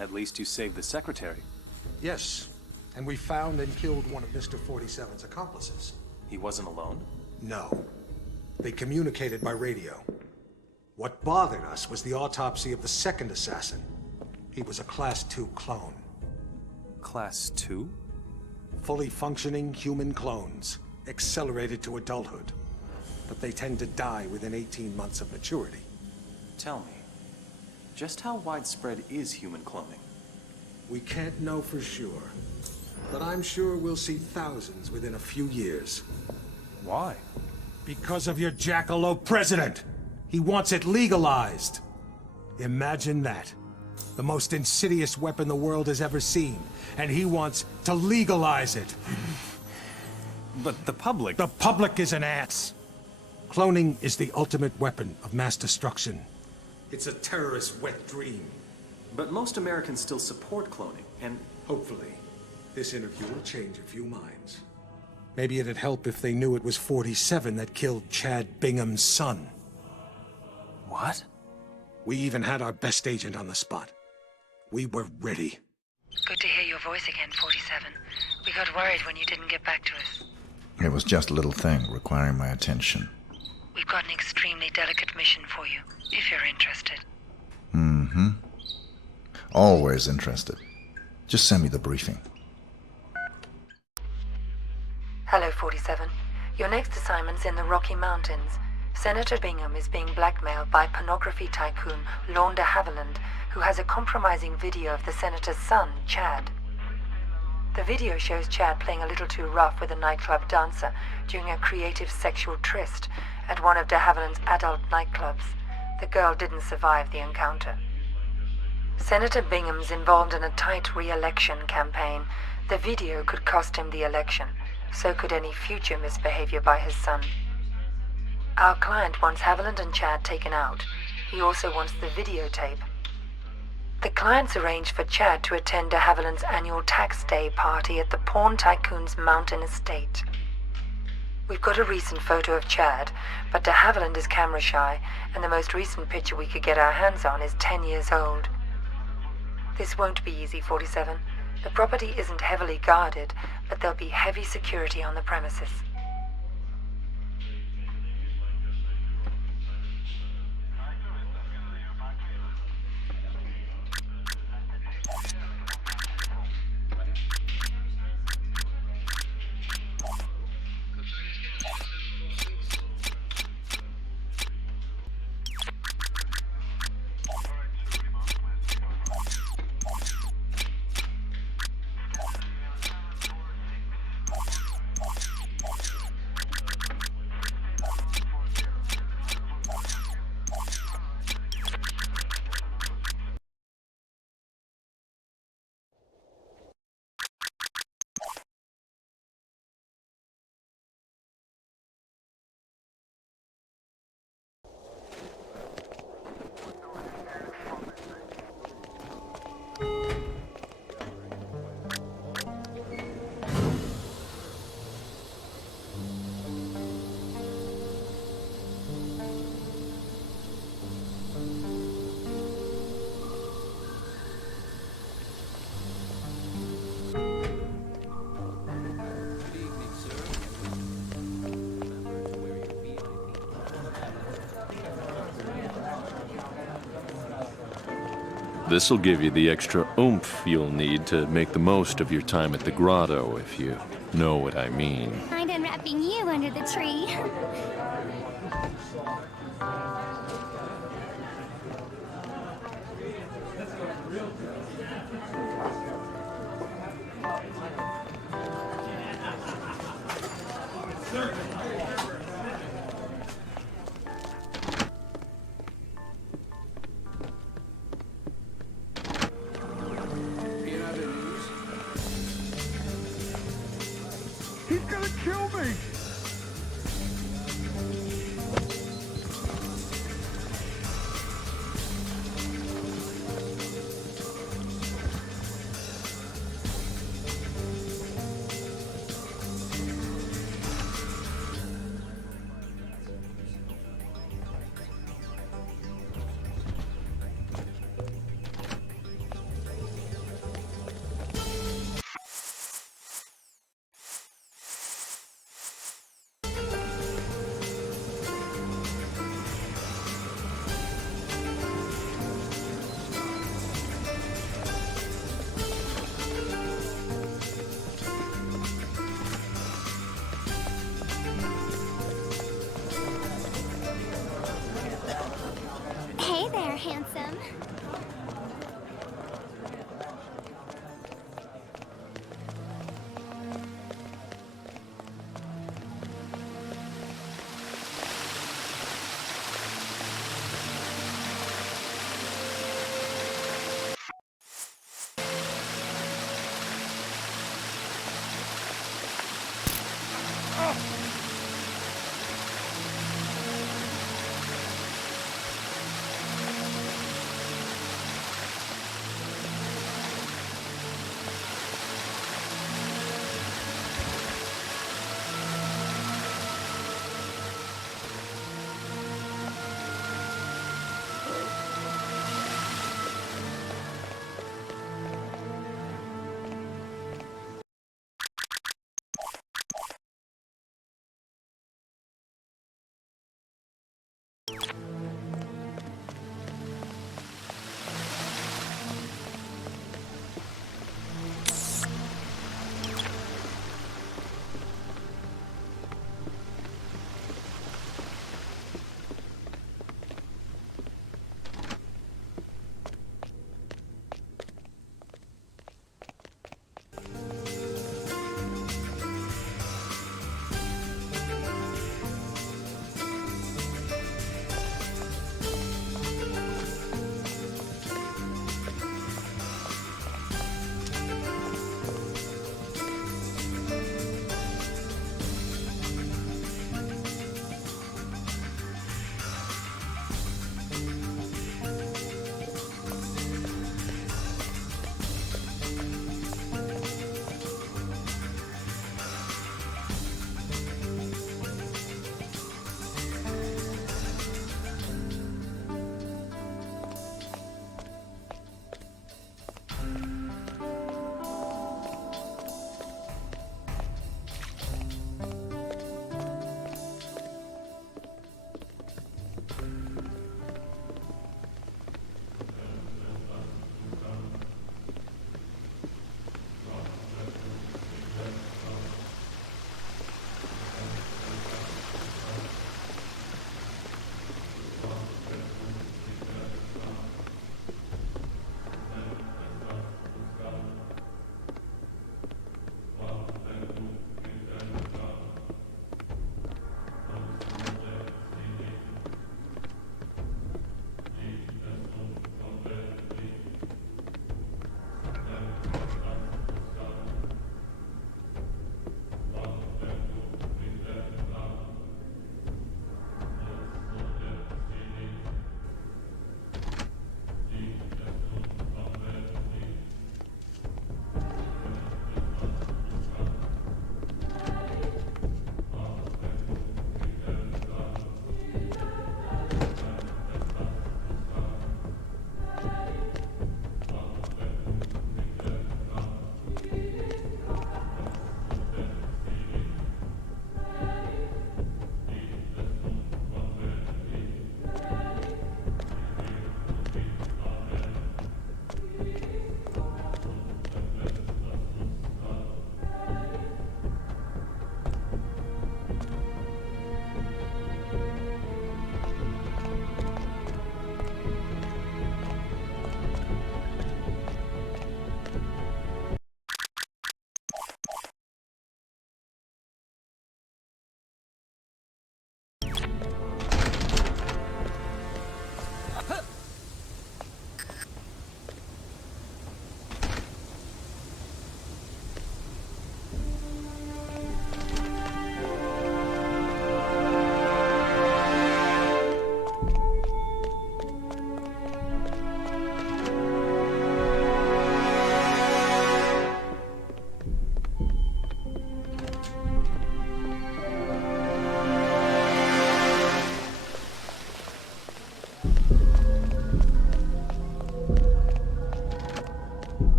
At least you saved the secretary. Yes, and we found and killed one of Mr. 47's accomplices. He wasn't alone? No. They communicated by radio. What bothered us was the autopsy of the second assassin. He was a Class 2 clone. Class 2? Fully functioning human clones, accelerated to adulthood. But they tend to die within 18 months of maturity. Tell me, just how widespread is human cloning? We can't know for sure, but I'm sure we'll see thousands within a few years. Why? Because of your jackalope president! He wants it legalized! Imagine that. The most insidious weapon the world has ever seen, and he wants to legalize it. But the public... The public is an ass! Cloning is the ultimate weapon of mass destruction. It's a terrorist's wet dream. But most Americans still support cloning, and... Hopefully, this interview will change a few minds. Maybe it'd help if they knew it was 47 that killed Chad Bingham's son. What? We even had our best agent on the spot. We were ready. Good to hear your voice again, 47. We got worried when you didn't get back to us. It was just a little thing requiring my attention. We've got an extremely delicate mission for you, if you're interested. Mm-hmm. Always interested. Just send me the briefing. Hello, 47. Your next assignment's in the Rocky Mountains. Senator Bingham is being blackmailed by pornography tycoon Lorne de Havilland, who has a compromising video of the senator's son, Chad. The video shows Chad playing a little too rough with a nightclub dancer during a creative sexual tryst at one of de Havilland's adult nightclubs. The girl didn't survive the encounter. Senator Bingham's involved in a tight re-election campaign. The video could cost him the election. So could any future misbehavior by his son. Our client wants Haviland and Chad taken out. He also wants the videotape. The client's arranged for Chad to attend de Havilland's annual tax day party at the Porn Tycoon's mountain estate. We've got a recent photo of Chad, but de Havilland is camera shy, and the most recent picture we could get our hands on is 10 years old. This won't be easy, 47. The property isn't heavily guarded, but there'll be heavy security on the premises. This'll give you the extra oomph you'll need to make the most of your time at the grotto, if you know what I mean. Mind unwrapping you under the tree. He's gonna kill me! them.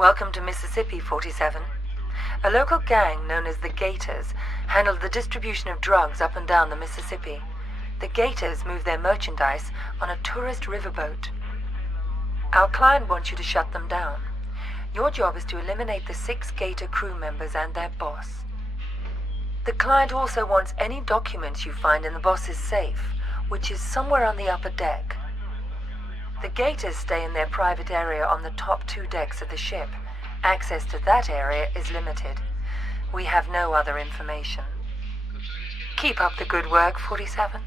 Welcome to Mississippi, 47. A local gang known as the Gators handled the distribution of drugs up and down the Mississippi. The Gators move their merchandise on a tourist riverboat. Our client wants you to shut them down. Your job is to eliminate the 6 Gator crew members and their boss. The client also wants any documents you find in the boss's safe, which is somewhere on the upper deck. The Gators stay in their private area on the top 2 decks of the ship. Access to that area is limited. We have no other information. Keep up the good work, 47.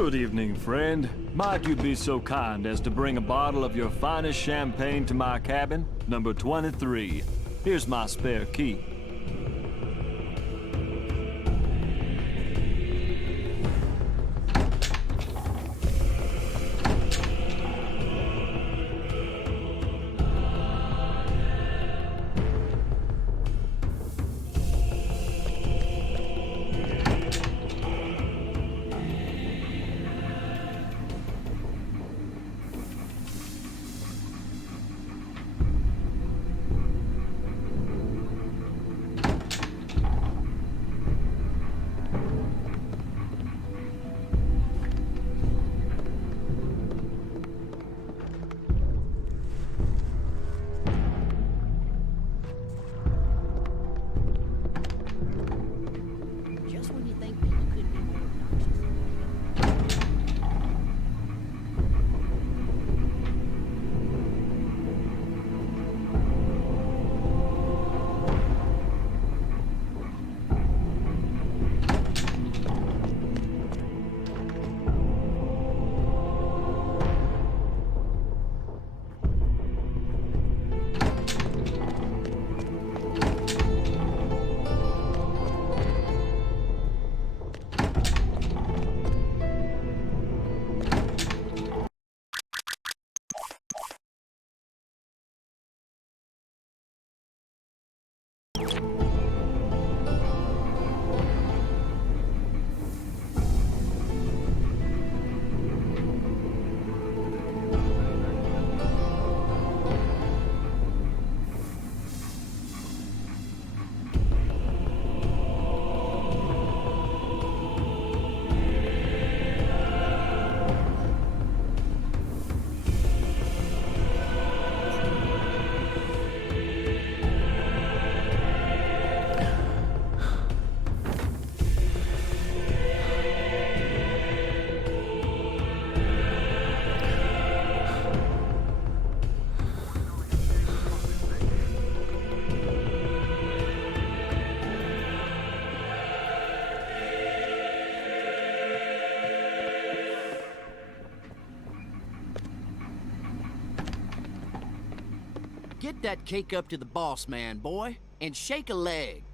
Good evening, friend. Might you be so kind as to bring a bottle of your finest champagne to my cabin, number 23. Here's my spare key. Just when you think people could be more obnoxious. Get that cake up to the boss man, boy, and shake a leg.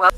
Well...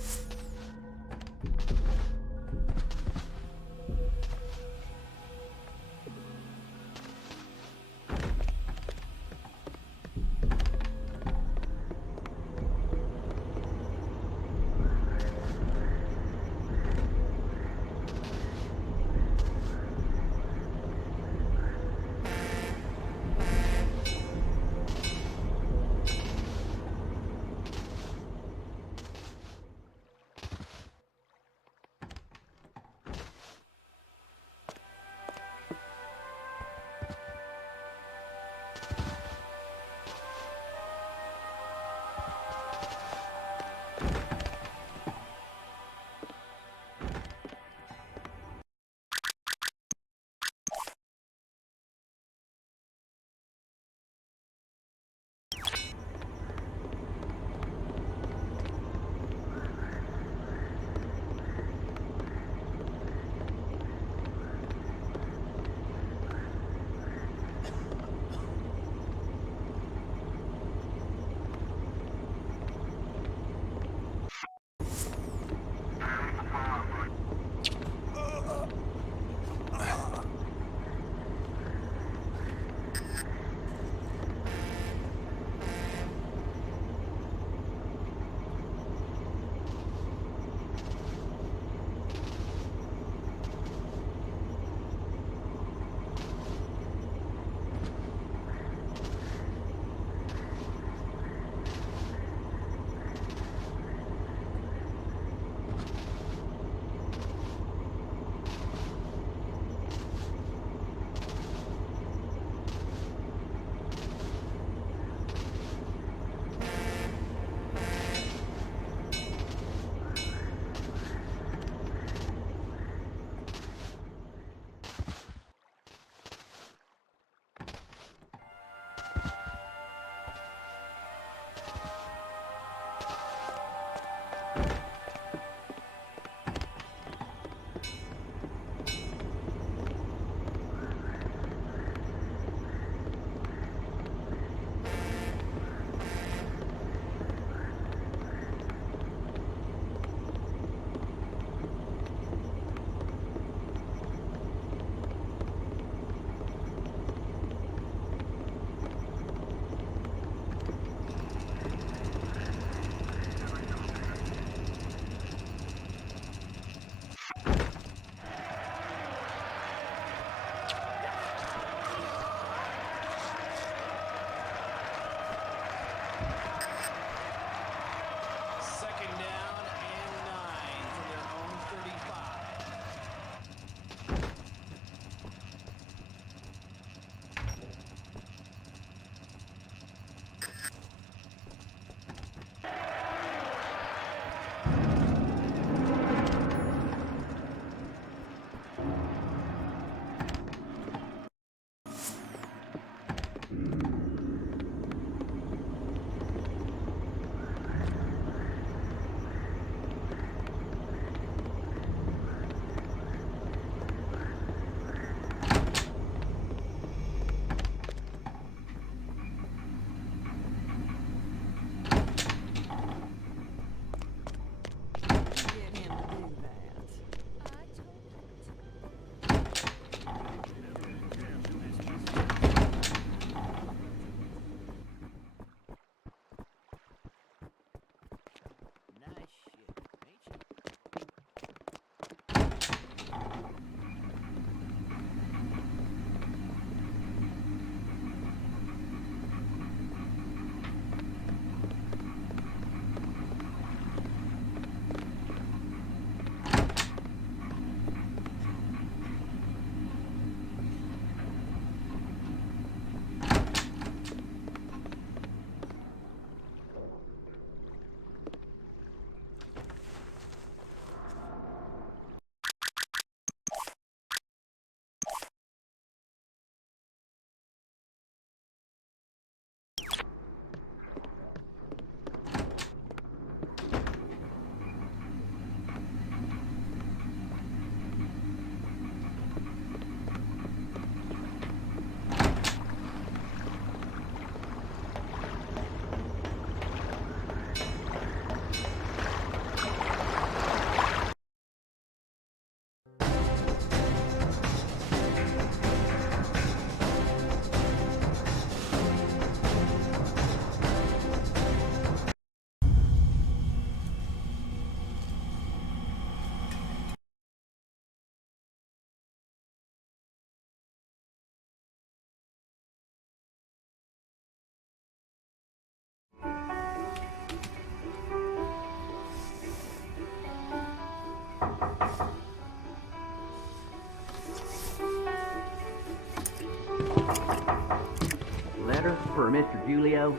letter for Mr. Julio?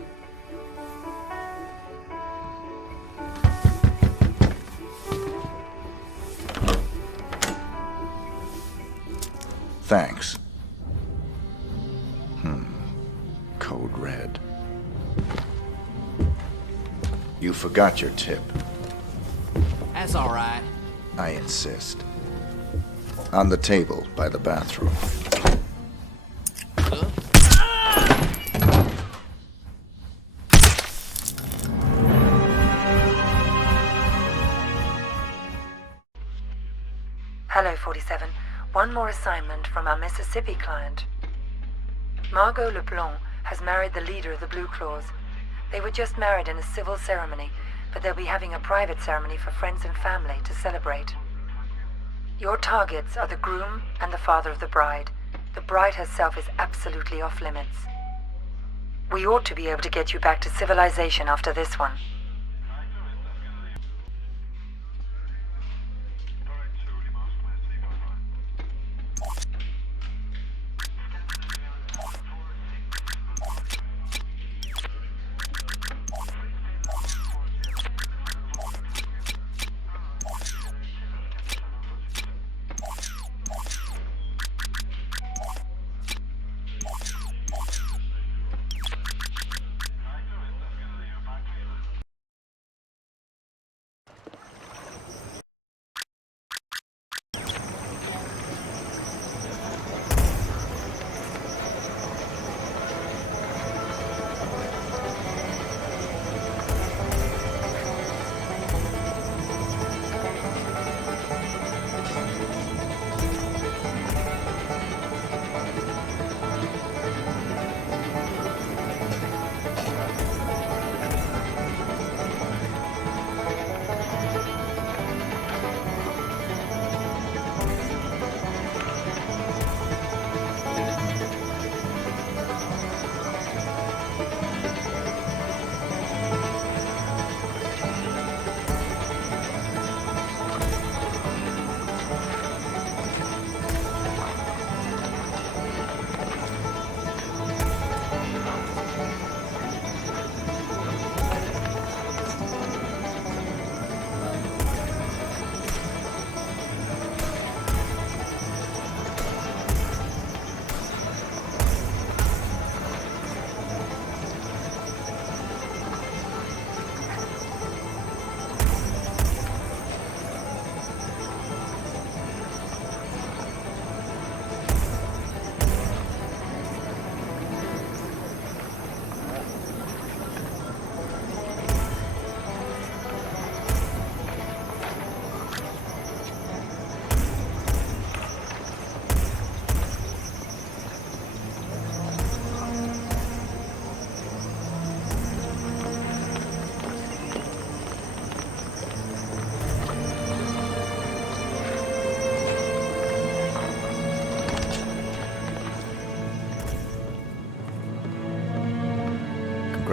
Thanks. Code red. You forgot your tip. That's all right. I insist. On the table by the bathroom. Hello, 47. One more assignment from our Mississippi client. Margot LeBlanc has married the leader of the Blue Claws. They were just married in a civil ceremony, but they'll be having a private ceremony for friends and family to celebrate. Your targets are the groom and the father of the bride. The bride herself is absolutely off limits. We ought to be able to get you back to civilization after this one.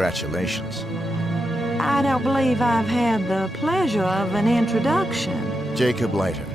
Congratulations. I don't believe I've had the pleasure of an introduction. Jacob Leiter.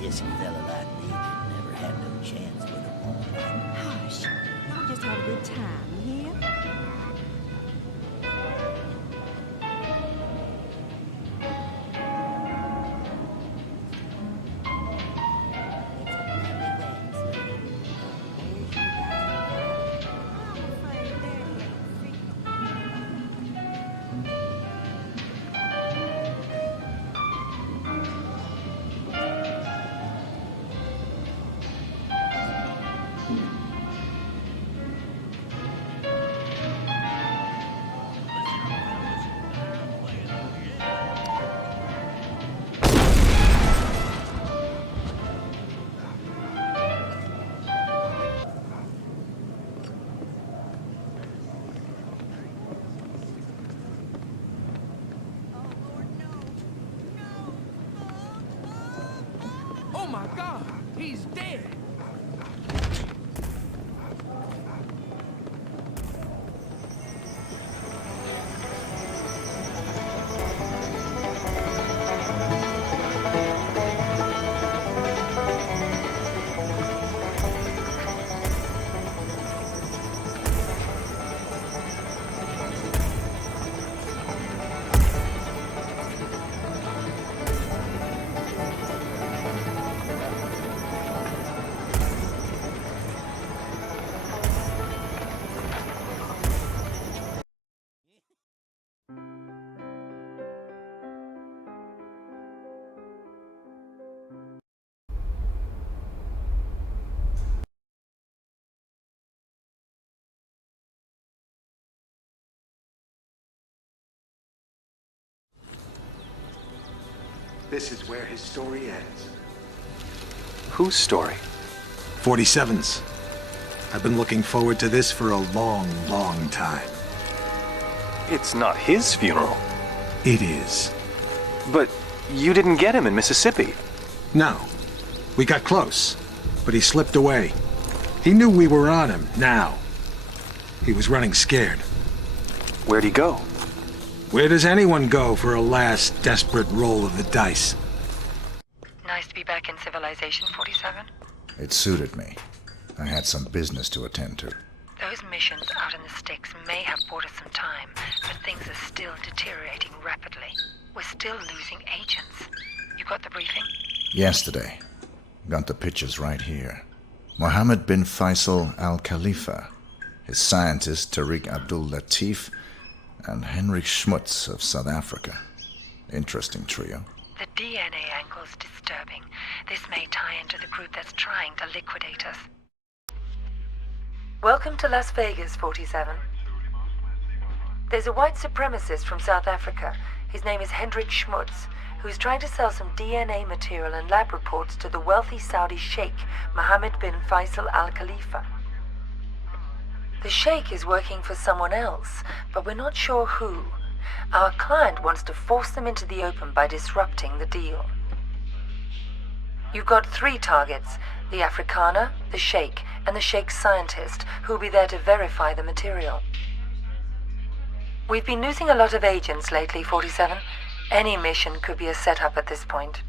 This fella like me could never have no chance with a woman like Hush. Y'all just have a good time, yeah? Oh my God, he's dead. This is where his story ends. Whose story? 47's. I've been looking forward to this for a long, long time. It's not his funeral. It is. But you didn't get him in Mississippi. No. We got close, but he slipped away. He knew we were on him, now. He was running scared. Where'd he go? Where does anyone go for a last desperate roll of the dice? Nice to be back in civilization, 47. It suited me. I had some business to attend to. Those missions out in the sticks may have bought us some time, but things are still deteriorating rapidly. We're still losing agents. You got the briefing? Yesterday. Got the pictures right here. Mohammed bin Faisal Al Khalifa, his scientist Tariq Abdul Latif, and Henrik Schmutz of South Africa. Interesting trio. The DNA angle's disturbing. This may tie into the group that's trying to liquidate us. Welcome to Las Vegas, 47. There's a white supremacist from South Africa. His name is Henrik Schmutz, who's trying to sell some DNA material and lab reports to the wealthy Saudi sheikh, Mohammed bin Faisal Al Khalifa. The sheikh is working for someone else, but we're not sure who. Our client wants to force them into the open by disrupting the deal. You've got 3 targets, the Afrikaner, the sheikh, and the sheikh's scientist, who'll be there to verify the material. We've been losing a lot of agents lately, 47. Any mission could be a setup at this point.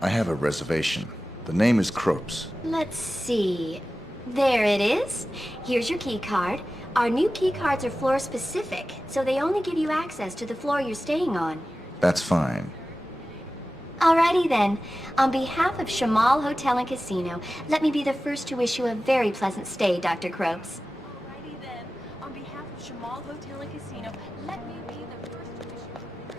I have a reservation. The name is Kropes. Let's see. There it is. Here's your key card. Our new key cards are floor specific, so they only give you access to the floor you're staying on. That's fine. Alrighty then. On behalf of Shamal Hotel and Casino, let me be the first to wish you a very pleasant stay, Dr. Kropes. Alrighty then. On behalf of Shamal Hotel and Casino, let me be the first to wish you a very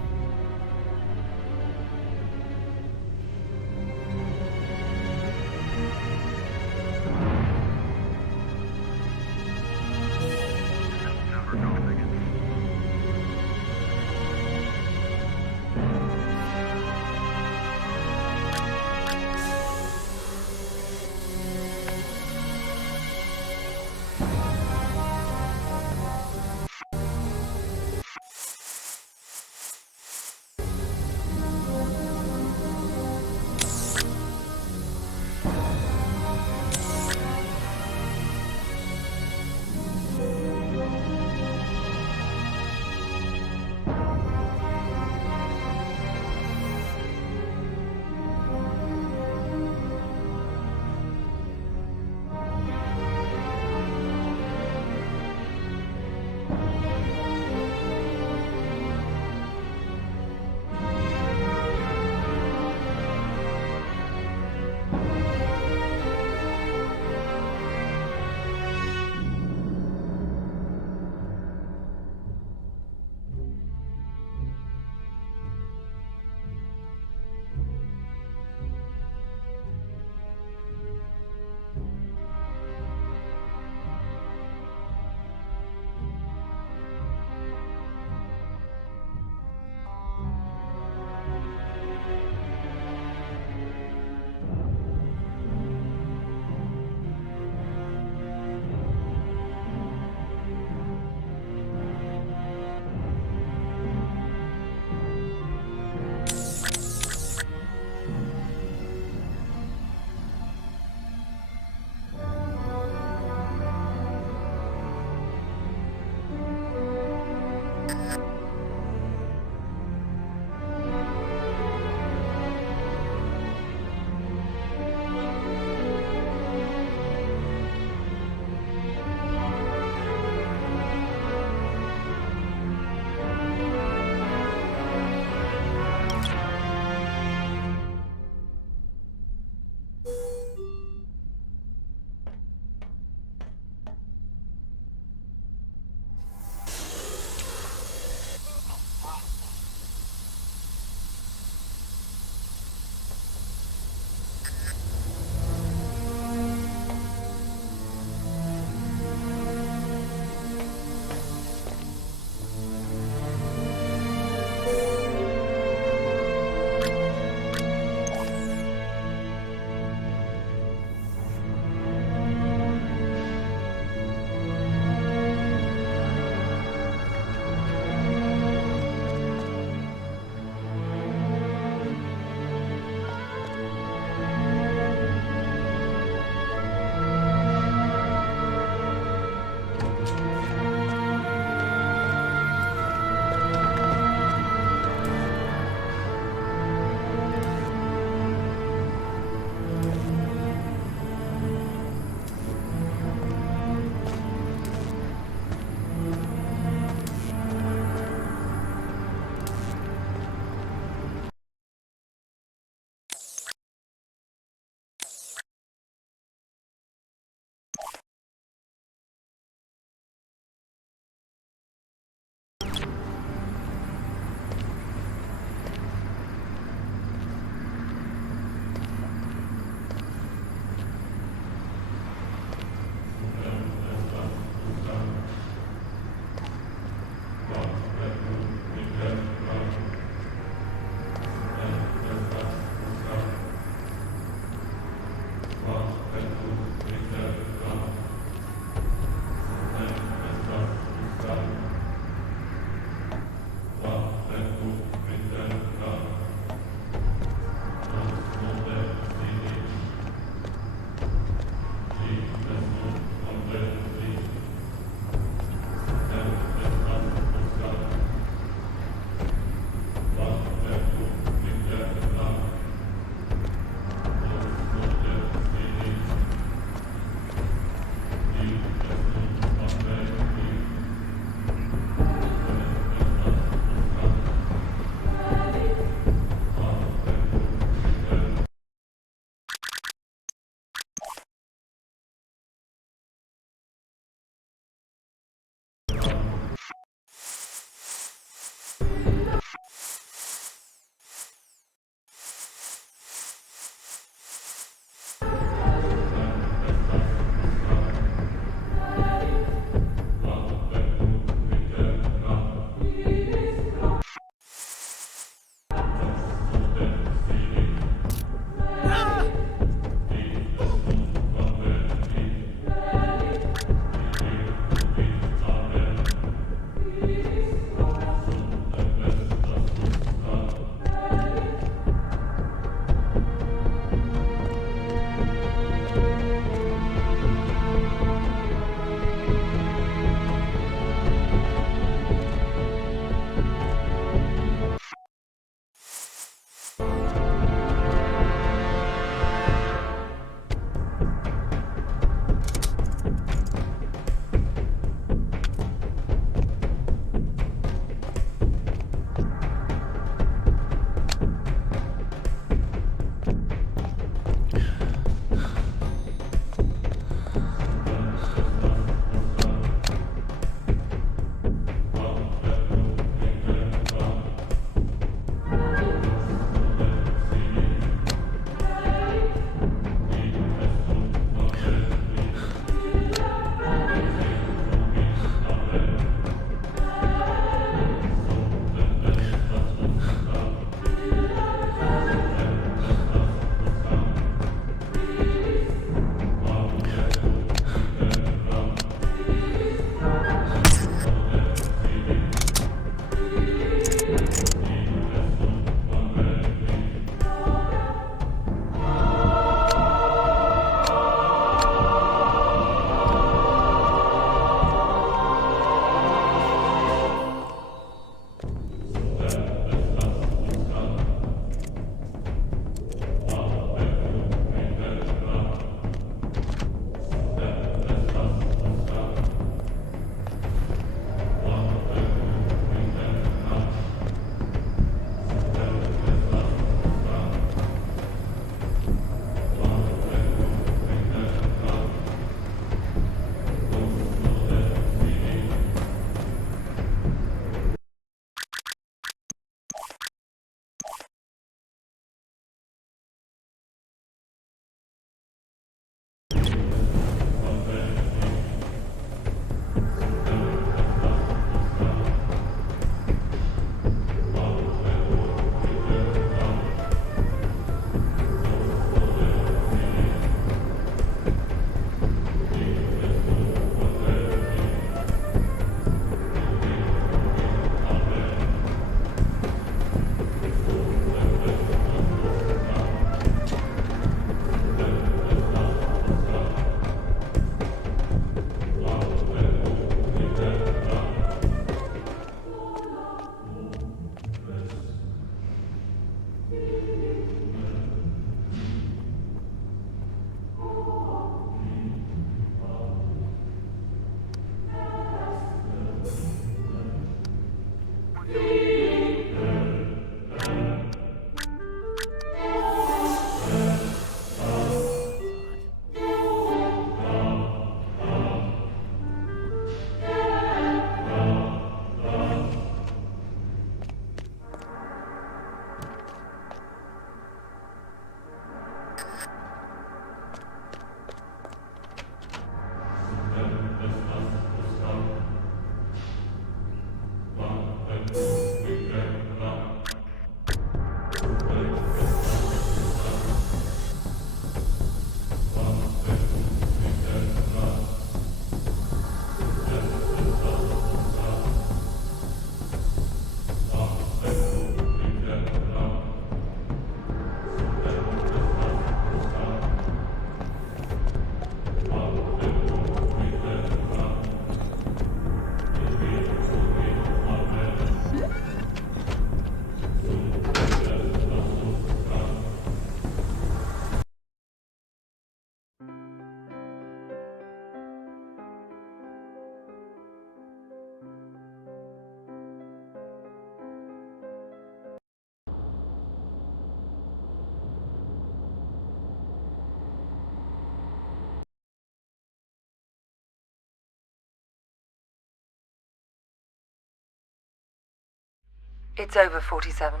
It's over, 47.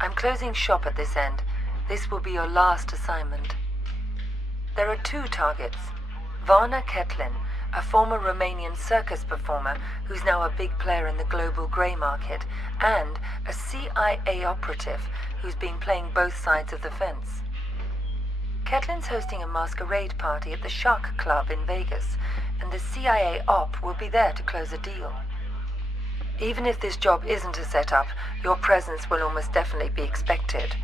I'm closing shop at this end. This will be your last assignment. There are 2 targets. Varna Ketlin, a former Romanian circus performer who's now a big player in the global grey market, and a CIA operative who's been playing both sides of the fence. Ketlin's hosting a masquerade party at the Shark Club in Vegas, and the CIA op will be there to close a deal. Even if this job isn't a setup, your presence will almost definitely be expected.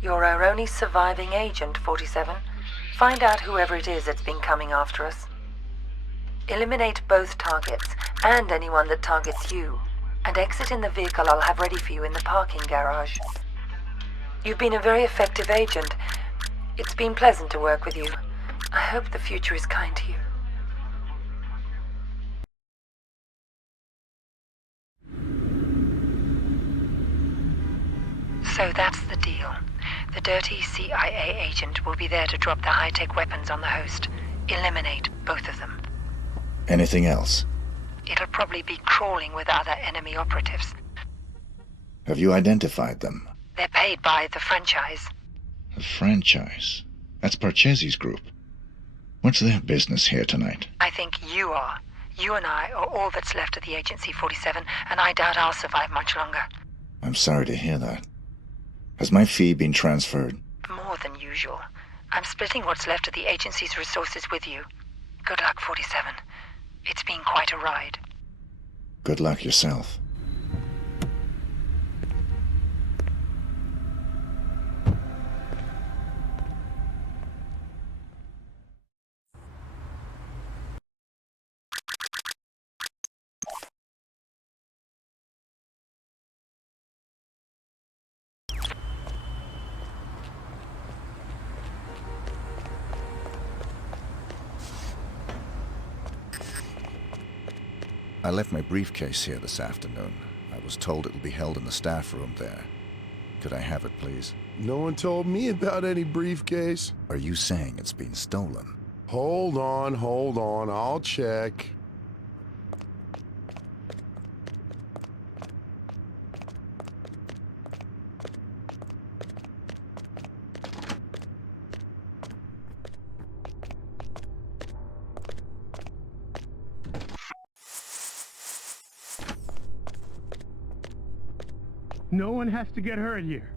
You're our only surviving agent, 47. Find out whoever it is that's been coming after us. Eliminate both targets, and anyone that targets you, and exit in the vehicle I'll have ready for you in the parking garage. You've been a very effective agent. It's been pleasant to work with you. I hope the future is kind to you. So that's the deal. The dirty CIA agent will be there to drop the high-tech weapons on the host. Eliminate both of them. Anything else? It'll probably be crawling with other enemy operatives. Have you identified them? They're paid by the franchise. The franchise? That's Parcheesi's group. What's their business here tonight? I think you are. You and I are all that's left of the agency, 47, and I doubt I'll survive much longer. I'm sorry to hear that. Has my fee been transferred? More than usual. I'm splitting what's left of the agency's resources with you. Good luck, 47. It's been quite a ride. Good luck yourself. I left my briefcase here this afternoon. I was told it will be held in the staff room there. Could I have it, please? No one told me about any briefcase. Are you saying it's been stolen? Hold on. I'll check. No one has to get hurt here.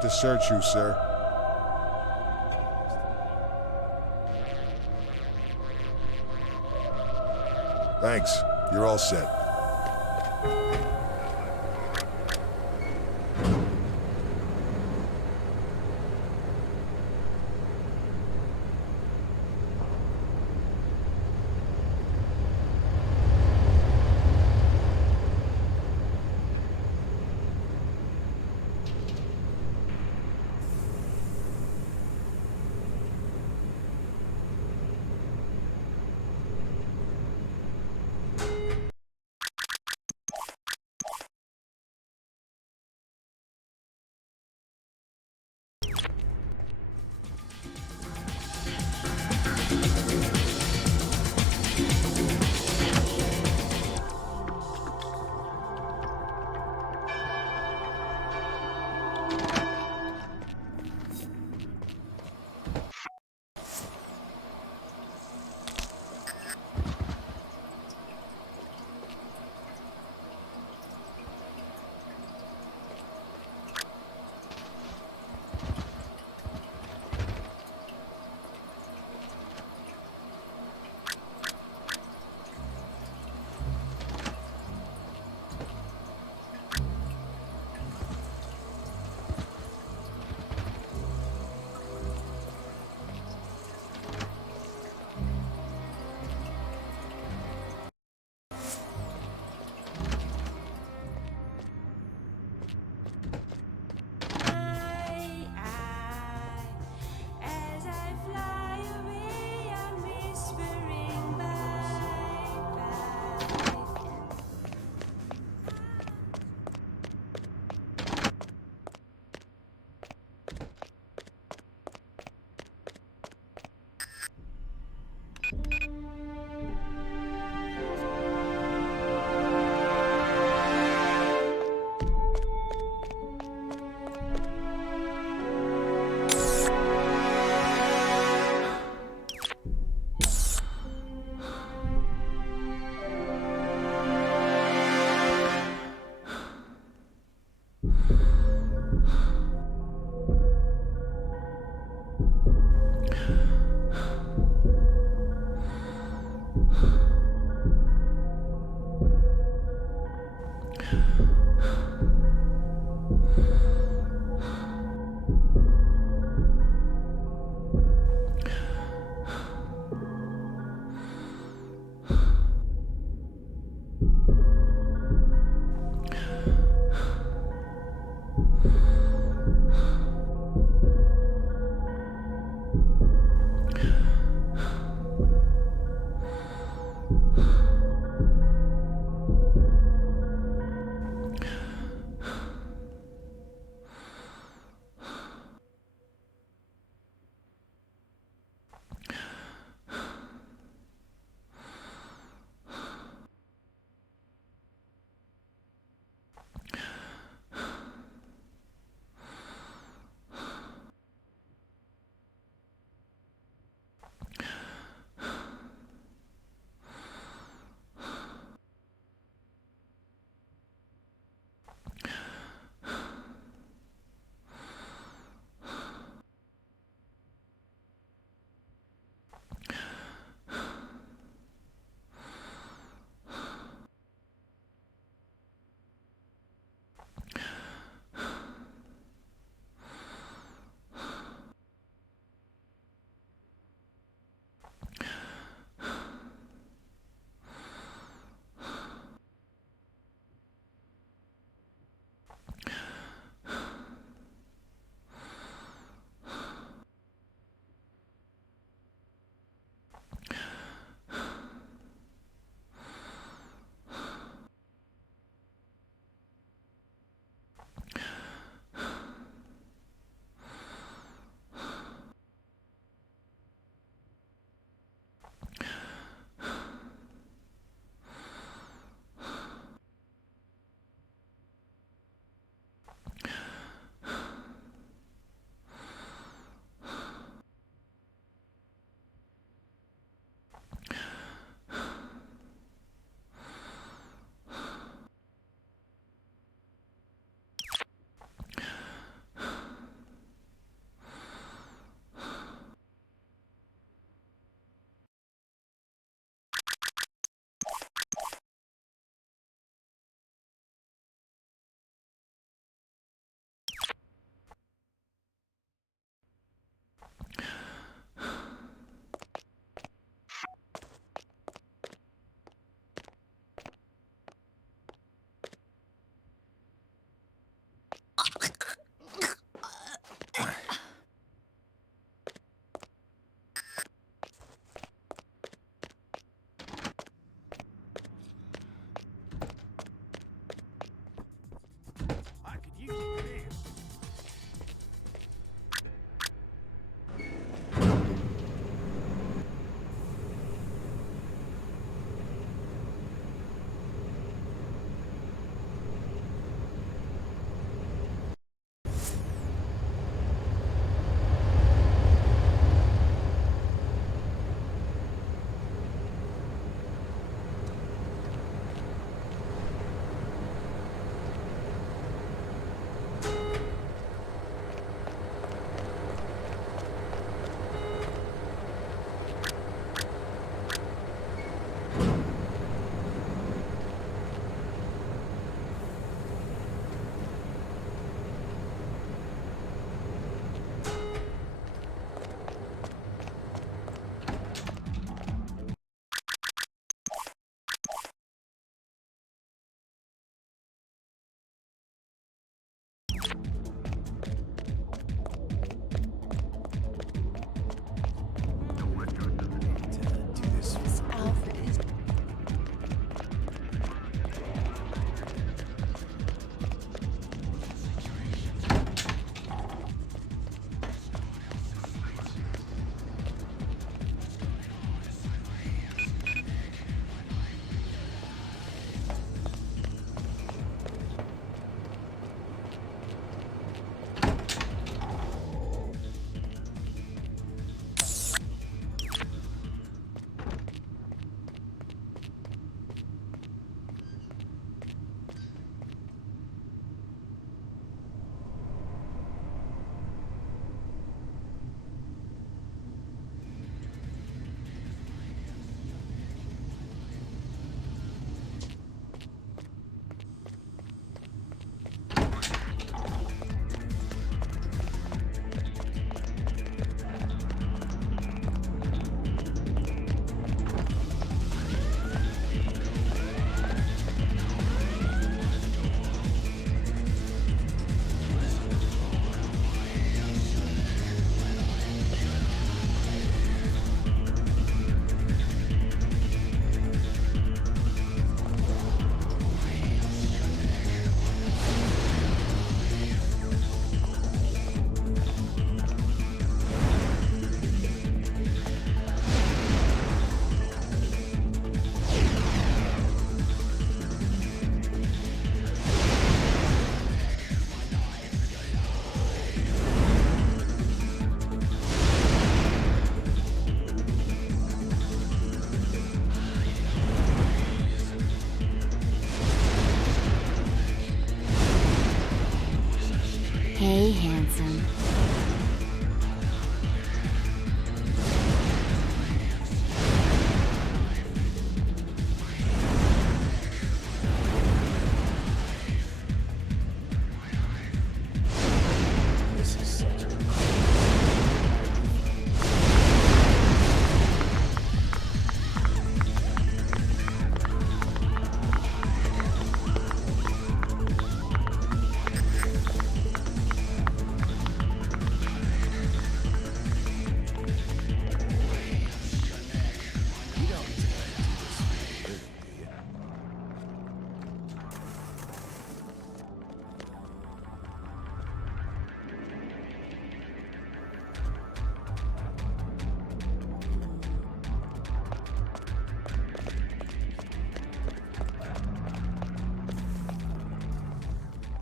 To search you, sir. Thanks. You're all set.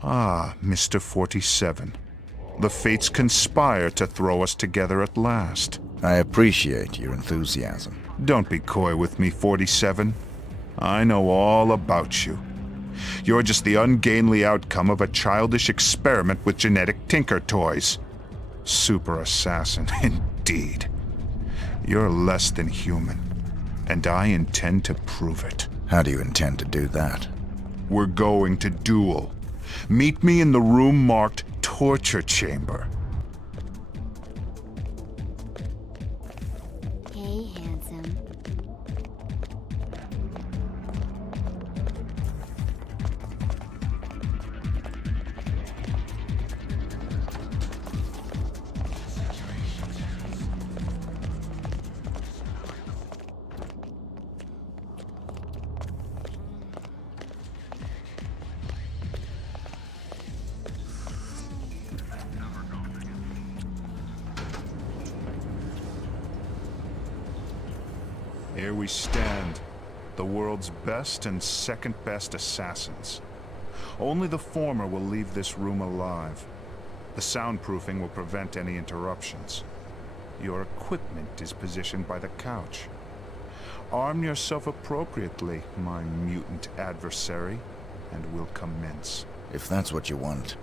Ah, Mr. 47. The fates conspire to throw us together at last. I appreciate your enthusiasm. Don't be coy with me, 47. I know all about you. You're just the ungainly outcome of a childish experiment with genetic tinker toys. Super assassin, indeed. You're less than human, and I intend to prove it. How do you intend to do that? We're going to duel. Meet me in the room marked Torture Chamber. Hey, handsome. Here we stand, the world's best and second best assassins. Only the former will leave this room alive. The soundproofing will prevent any interruptions. Your equipment is positioned by the couch. Arm yourself appropriately, my mutant adversary, and we'll commence. If that's what you want.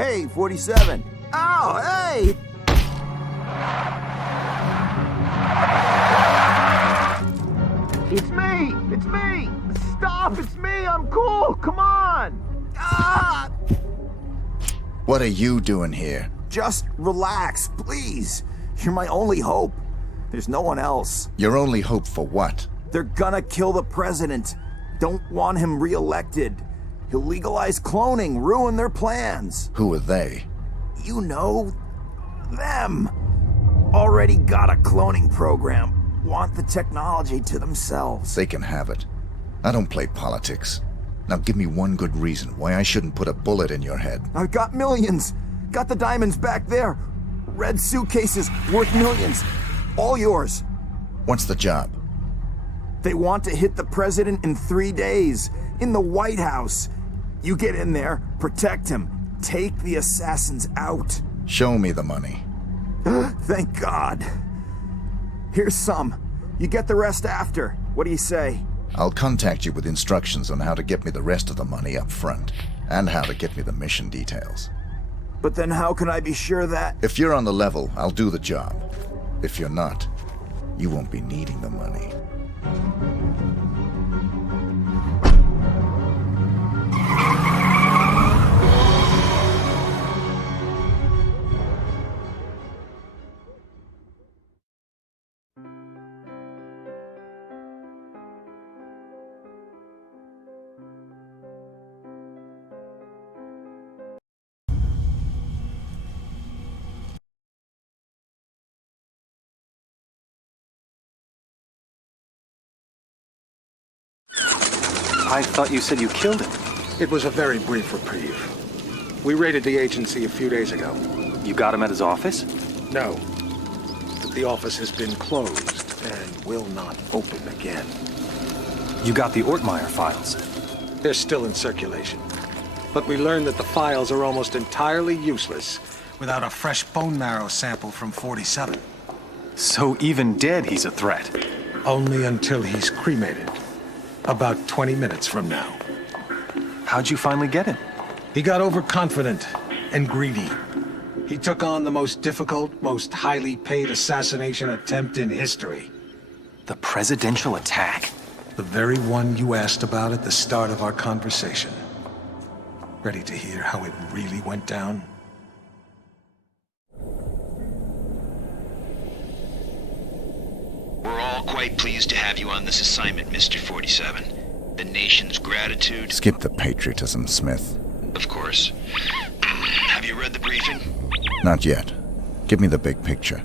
Hey, 47. Oh, hey! It's me! It's me! Stop! It's me! I'm cool! Come on! Ah! What are you doing here? Just relax, please. You're my only hope. There's no one else. Your only hope for what? They're gonna kill the president. Don't want him re-elected. He'll legalize cloning, ruin their plans. Who are they? You know, them. Already got a cloning program. Want the technology to themselves. They can have it. I don't play politics. Now give me one good reason why I shouldn't put a bullet in your head. I've got millions. Got the diamonds back there. Red suitcases worth millions. All yours. What's the job? They want to hit the president in 3 days. In the White House. You get in there, protect him. Take the assassins out. Show me the money. Thank God. Here's some. You get the rest after. What do you say? I'll contact you with instructions on how to get me the rest of the money up front, and how to get me the mission details. But then how can I be sure that... If you're on the level, I'll do the job. If you're not, you won't be needing the money. I thought you said you killed him. It was a very brief reprieve. We raided the agency a few days ago. You got him at his office? No. But the office has been closed and will not open again. You got the Ortmeyer files? They're still in circulation. But we learned that the files are almost entirely useless without a fresh bone marrow sample from 47. So even dead, he's a threat? Only until he's cremated. About 20 minutes from now. How'd you finally get him? He got overconfident and greedy. He took on the most difficult, most highly paid assassination attempt in history. The presidential attack? The very one you asked about at the start of our conversation. Ready to hear how it really went down? We're all quite pleased to have you on this assignment, Mr. 47. The nation's gratitude... Skip the patriotism, Smith. Of course. Have you read the briefing? Not yet. Give me the big picture.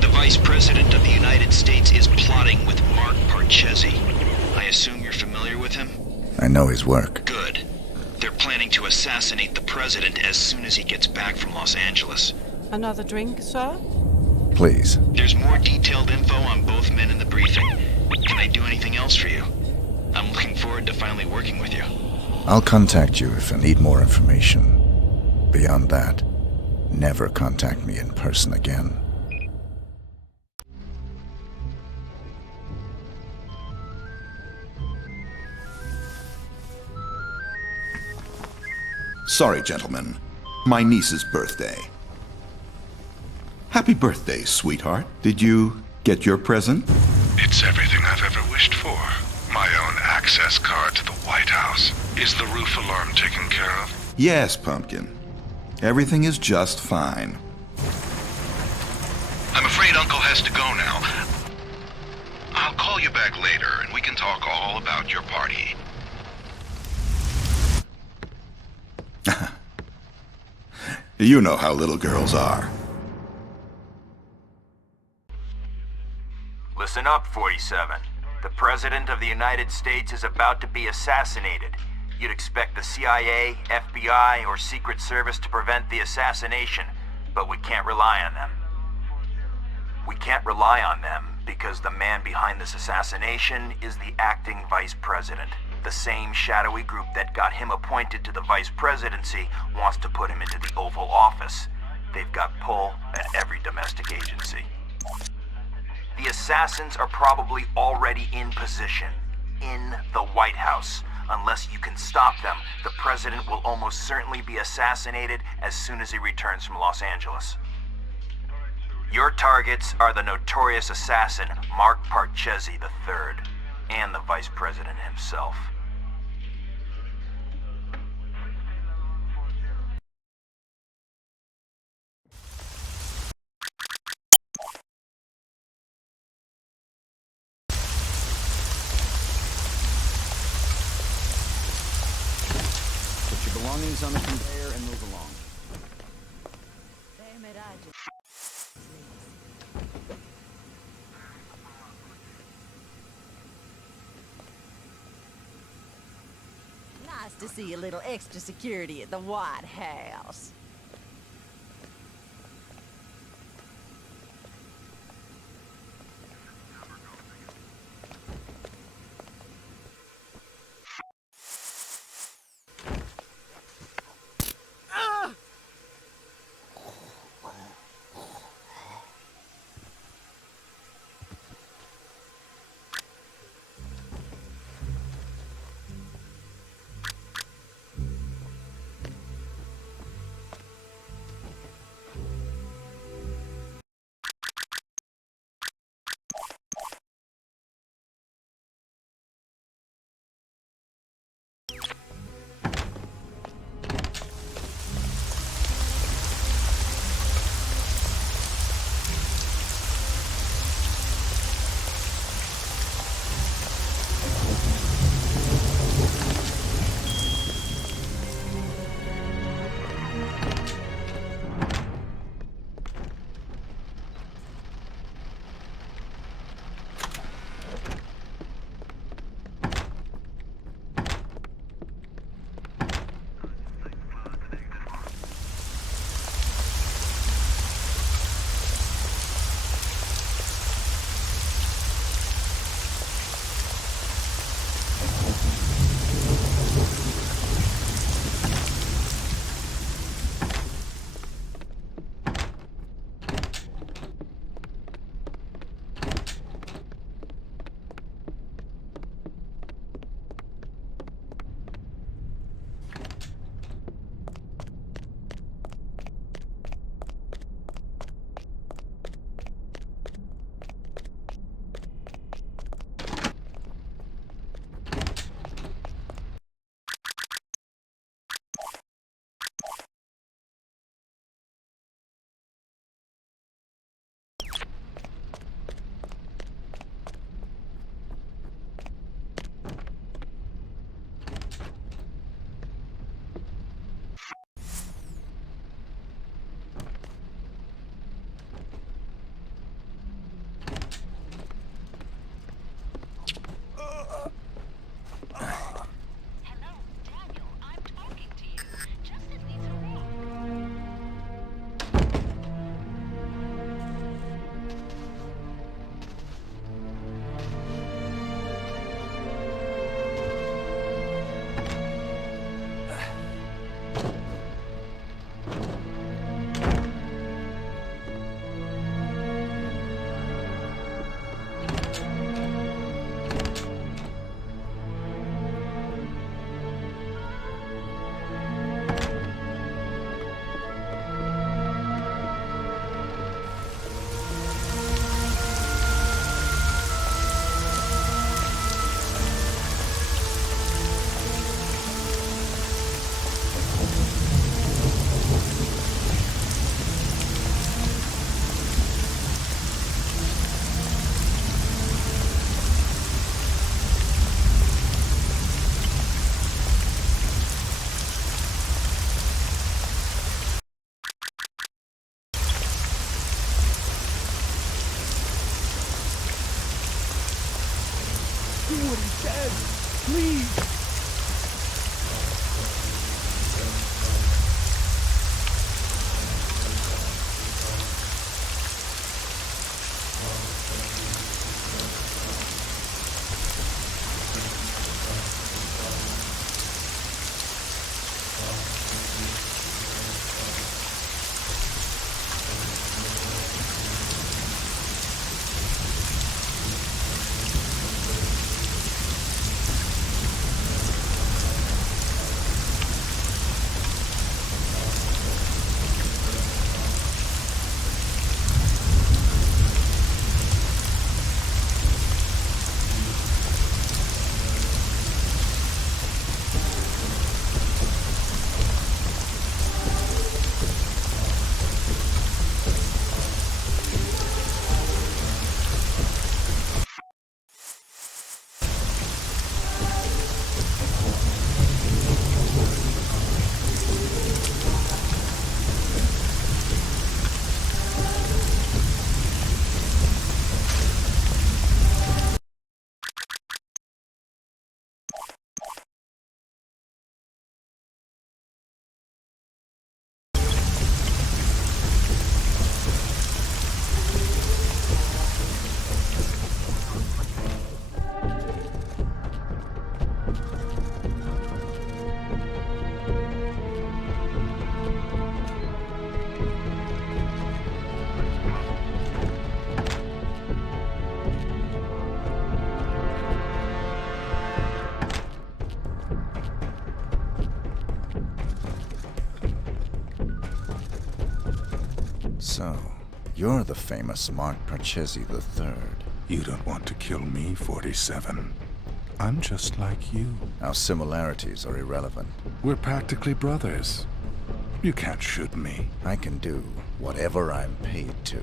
The Vice President of the United States is plotting with Mark Parchesi. I assume you're familiar with him? I know his work. Good. They're planning to assassinate the President as soon as he gets back from Los Angeles. Another drink, sir? Please. There's more detailed info on both men in the briefing. Can I do anything else for you? I'm looking forward to finally working with you. I'll contact you if I need more information. Beyond that, never contact me in person again. Sorry, gentlemen. My niece's birthday. Happy birthday, sweetheart. Did you get your present? It's everything I've ever wished for. My own access card to the White House. Is the roof alarm taken care of? Yes, Pumpkin. Everything is just fine. I'm afraid Uncle has to go now. I'll call you back later and we can talk all about your party. You know how little girls are. Listen up, 47. The President of the United States is about to be assassinated. You'd expect the CIA, FBI, or Secret Service to prevent the assassination, but we can't rely on them. We can't rely on them because the man behind this assassination is the acting Vice President. The same shadowy group that got him appointed to the Vice Presidency wants to put him into the Oval Office. They've got pull at every domestic agency. The assassins are probably already in position, in the White House. Unless you can stop them, the president will almost certainly be assassinated as soon as he returns from Los Angeles. Your targets are the notorious assassin, Mark Parchesi III, and the vice president himself. Put your belongings on the conveyor and move along. Nice to see a little extra security at the White House. So, you're the famous Mark Parchesi III. You don't want to kill me, 47. I'm just like you. Our similarities are irrelevant. We're practically brothers. You can't shoot me. I can do whatever I'm paid to.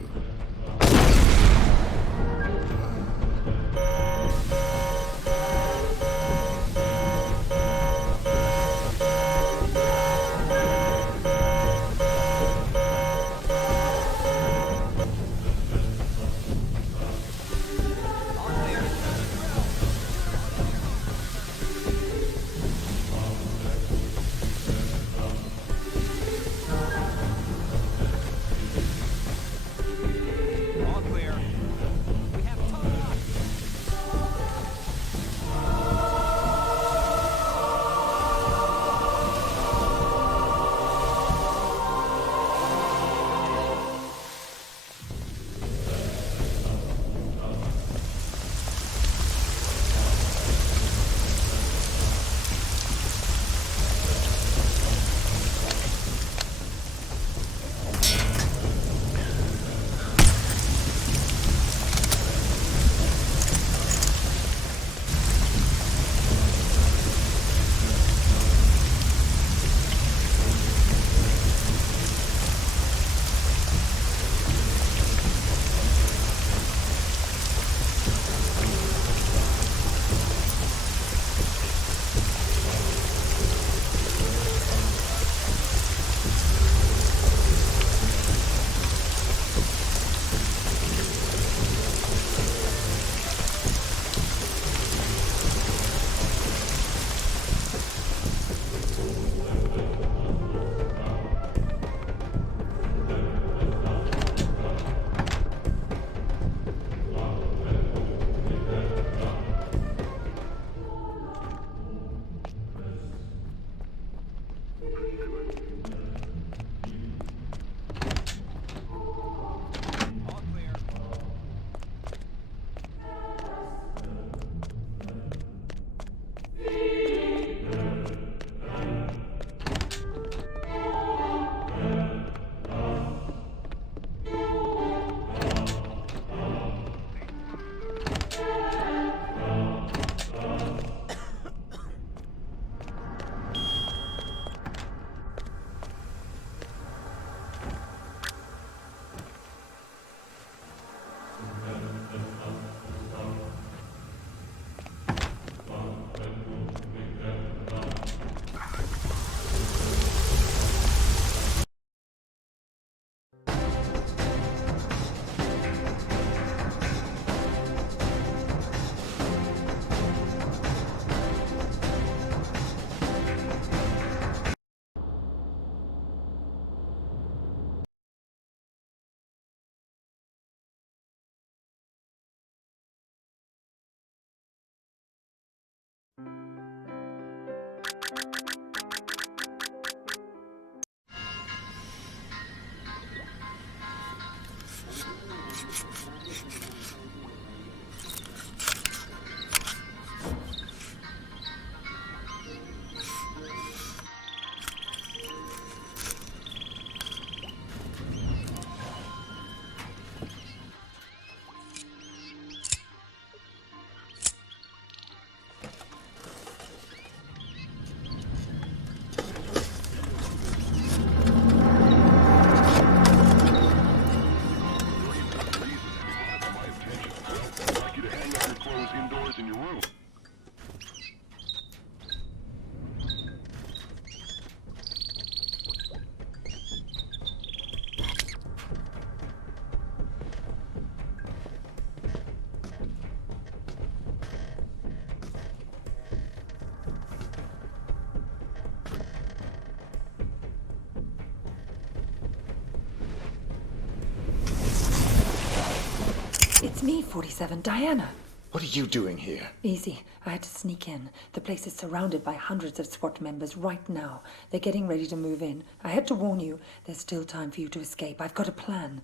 It's me, 47, Diana. What are you doing here? Easy. I had to sneak in. The place is surrounded by hundreds of SWAT members right now. They're getting ready to move in. I had to warn you, there's still time for you to escape. I've got a plan.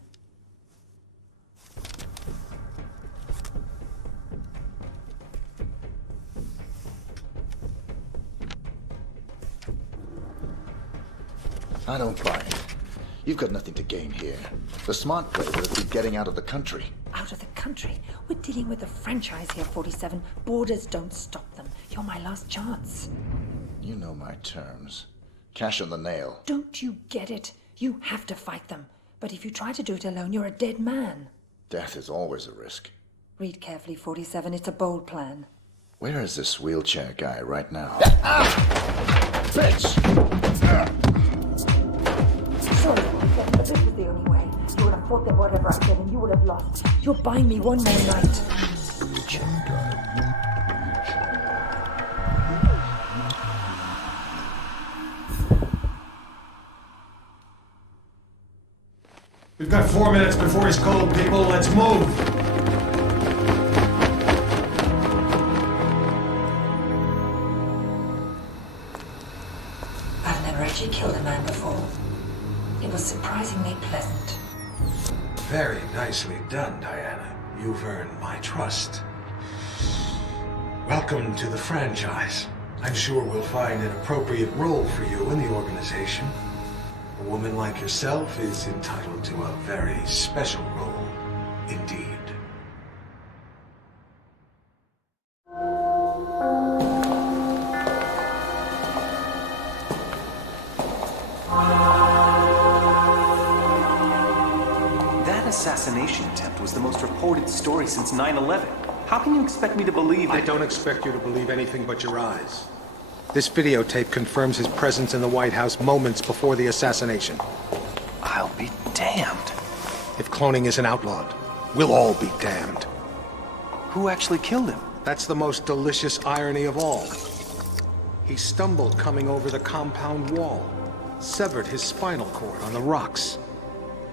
I don't buy it. You've got nothing to gain here. The smart play would have been getting out of the country. Out of the country? We're dealing with a franchise here, 47. Borders don't stop them. You're my last chance. You know my terms. Cash on the nail. Don't you get it? You have to fight them. But if you try to do it alone, you're a dead man. Death is always a risk. Read carefully, 47. It's a bold plan. Where is this wheelchair guy right now? Bitch! Sorry, but this was the only way. You would have fought them whatever I said, and you would have lost. You're buying me one more night. We've got 4 minutes before he's called, people. Let's move. I've never actually killed a man before. It was surprisingly pleasant. Very nicely done, Diana. You've earned my trust. Welcome to the franchise. I'm sure we'll find an appropriate role for you in the organization. A woman like yourself is entitled to a very special role, indeed. That assassination attempt was the most reported story since 9/11. How can you expect me to believe that— I don't expect you to believe anything but your eyes. This videotape confirms his presence in the White House moments before the assassination. I'll be damned. If cloning isn't outlawed, we'll all be damned. Who actually killed him? That's the most delicious irony of all. He stumbled coming over the compound wall, severed his spinal cord on the rocks.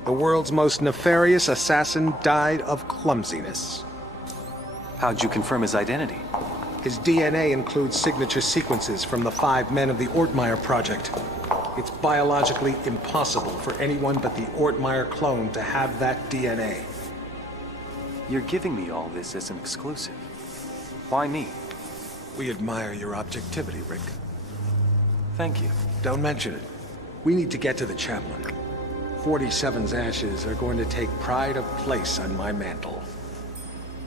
The world's most nefarious assassin died of clumsiness. How'd you confirm his identity? His DNA includes signature sequences from the 5 men of the Ortmeyer project. It's biologically impossible for anyone but the Ortmeyer clone to have that DNA. You're giving me all this as an exclusive. Why me? We admire your objectivity, Rick. Thank you. Don't mention it. We need to get to the chaplain. 47's ashes are going to take pride of place on my mantle.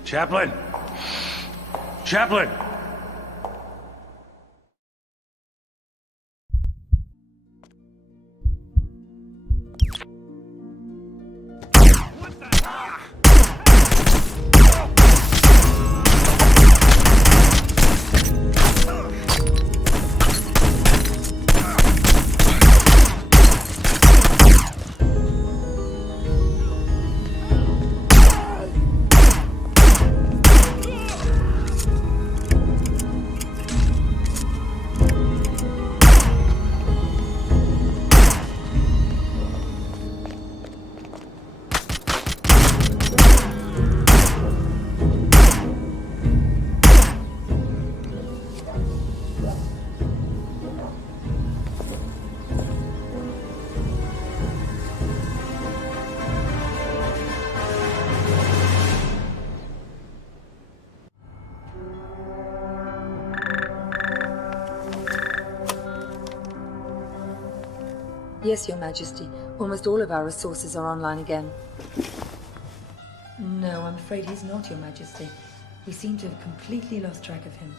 Chaplain! Chaplain! Yes, Your Majesty. Almost all of our resources are online again. No, I'm afraid he's not, Your Majesty. We seem to have completely lost track of him.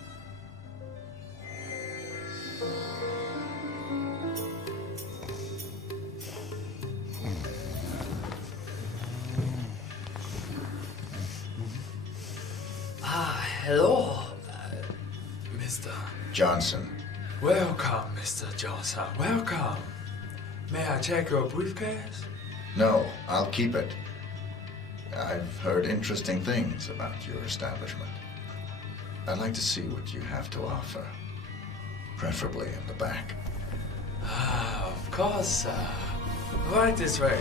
Hello, Mr. Johnson. Welcome, Mr. Johnson. Welcome. May I check your briefcase? No, I'll keep it. I've heard interesting things about your establishment. I'd like to see what you have to offer. Preferably in the back. Of course, right this way.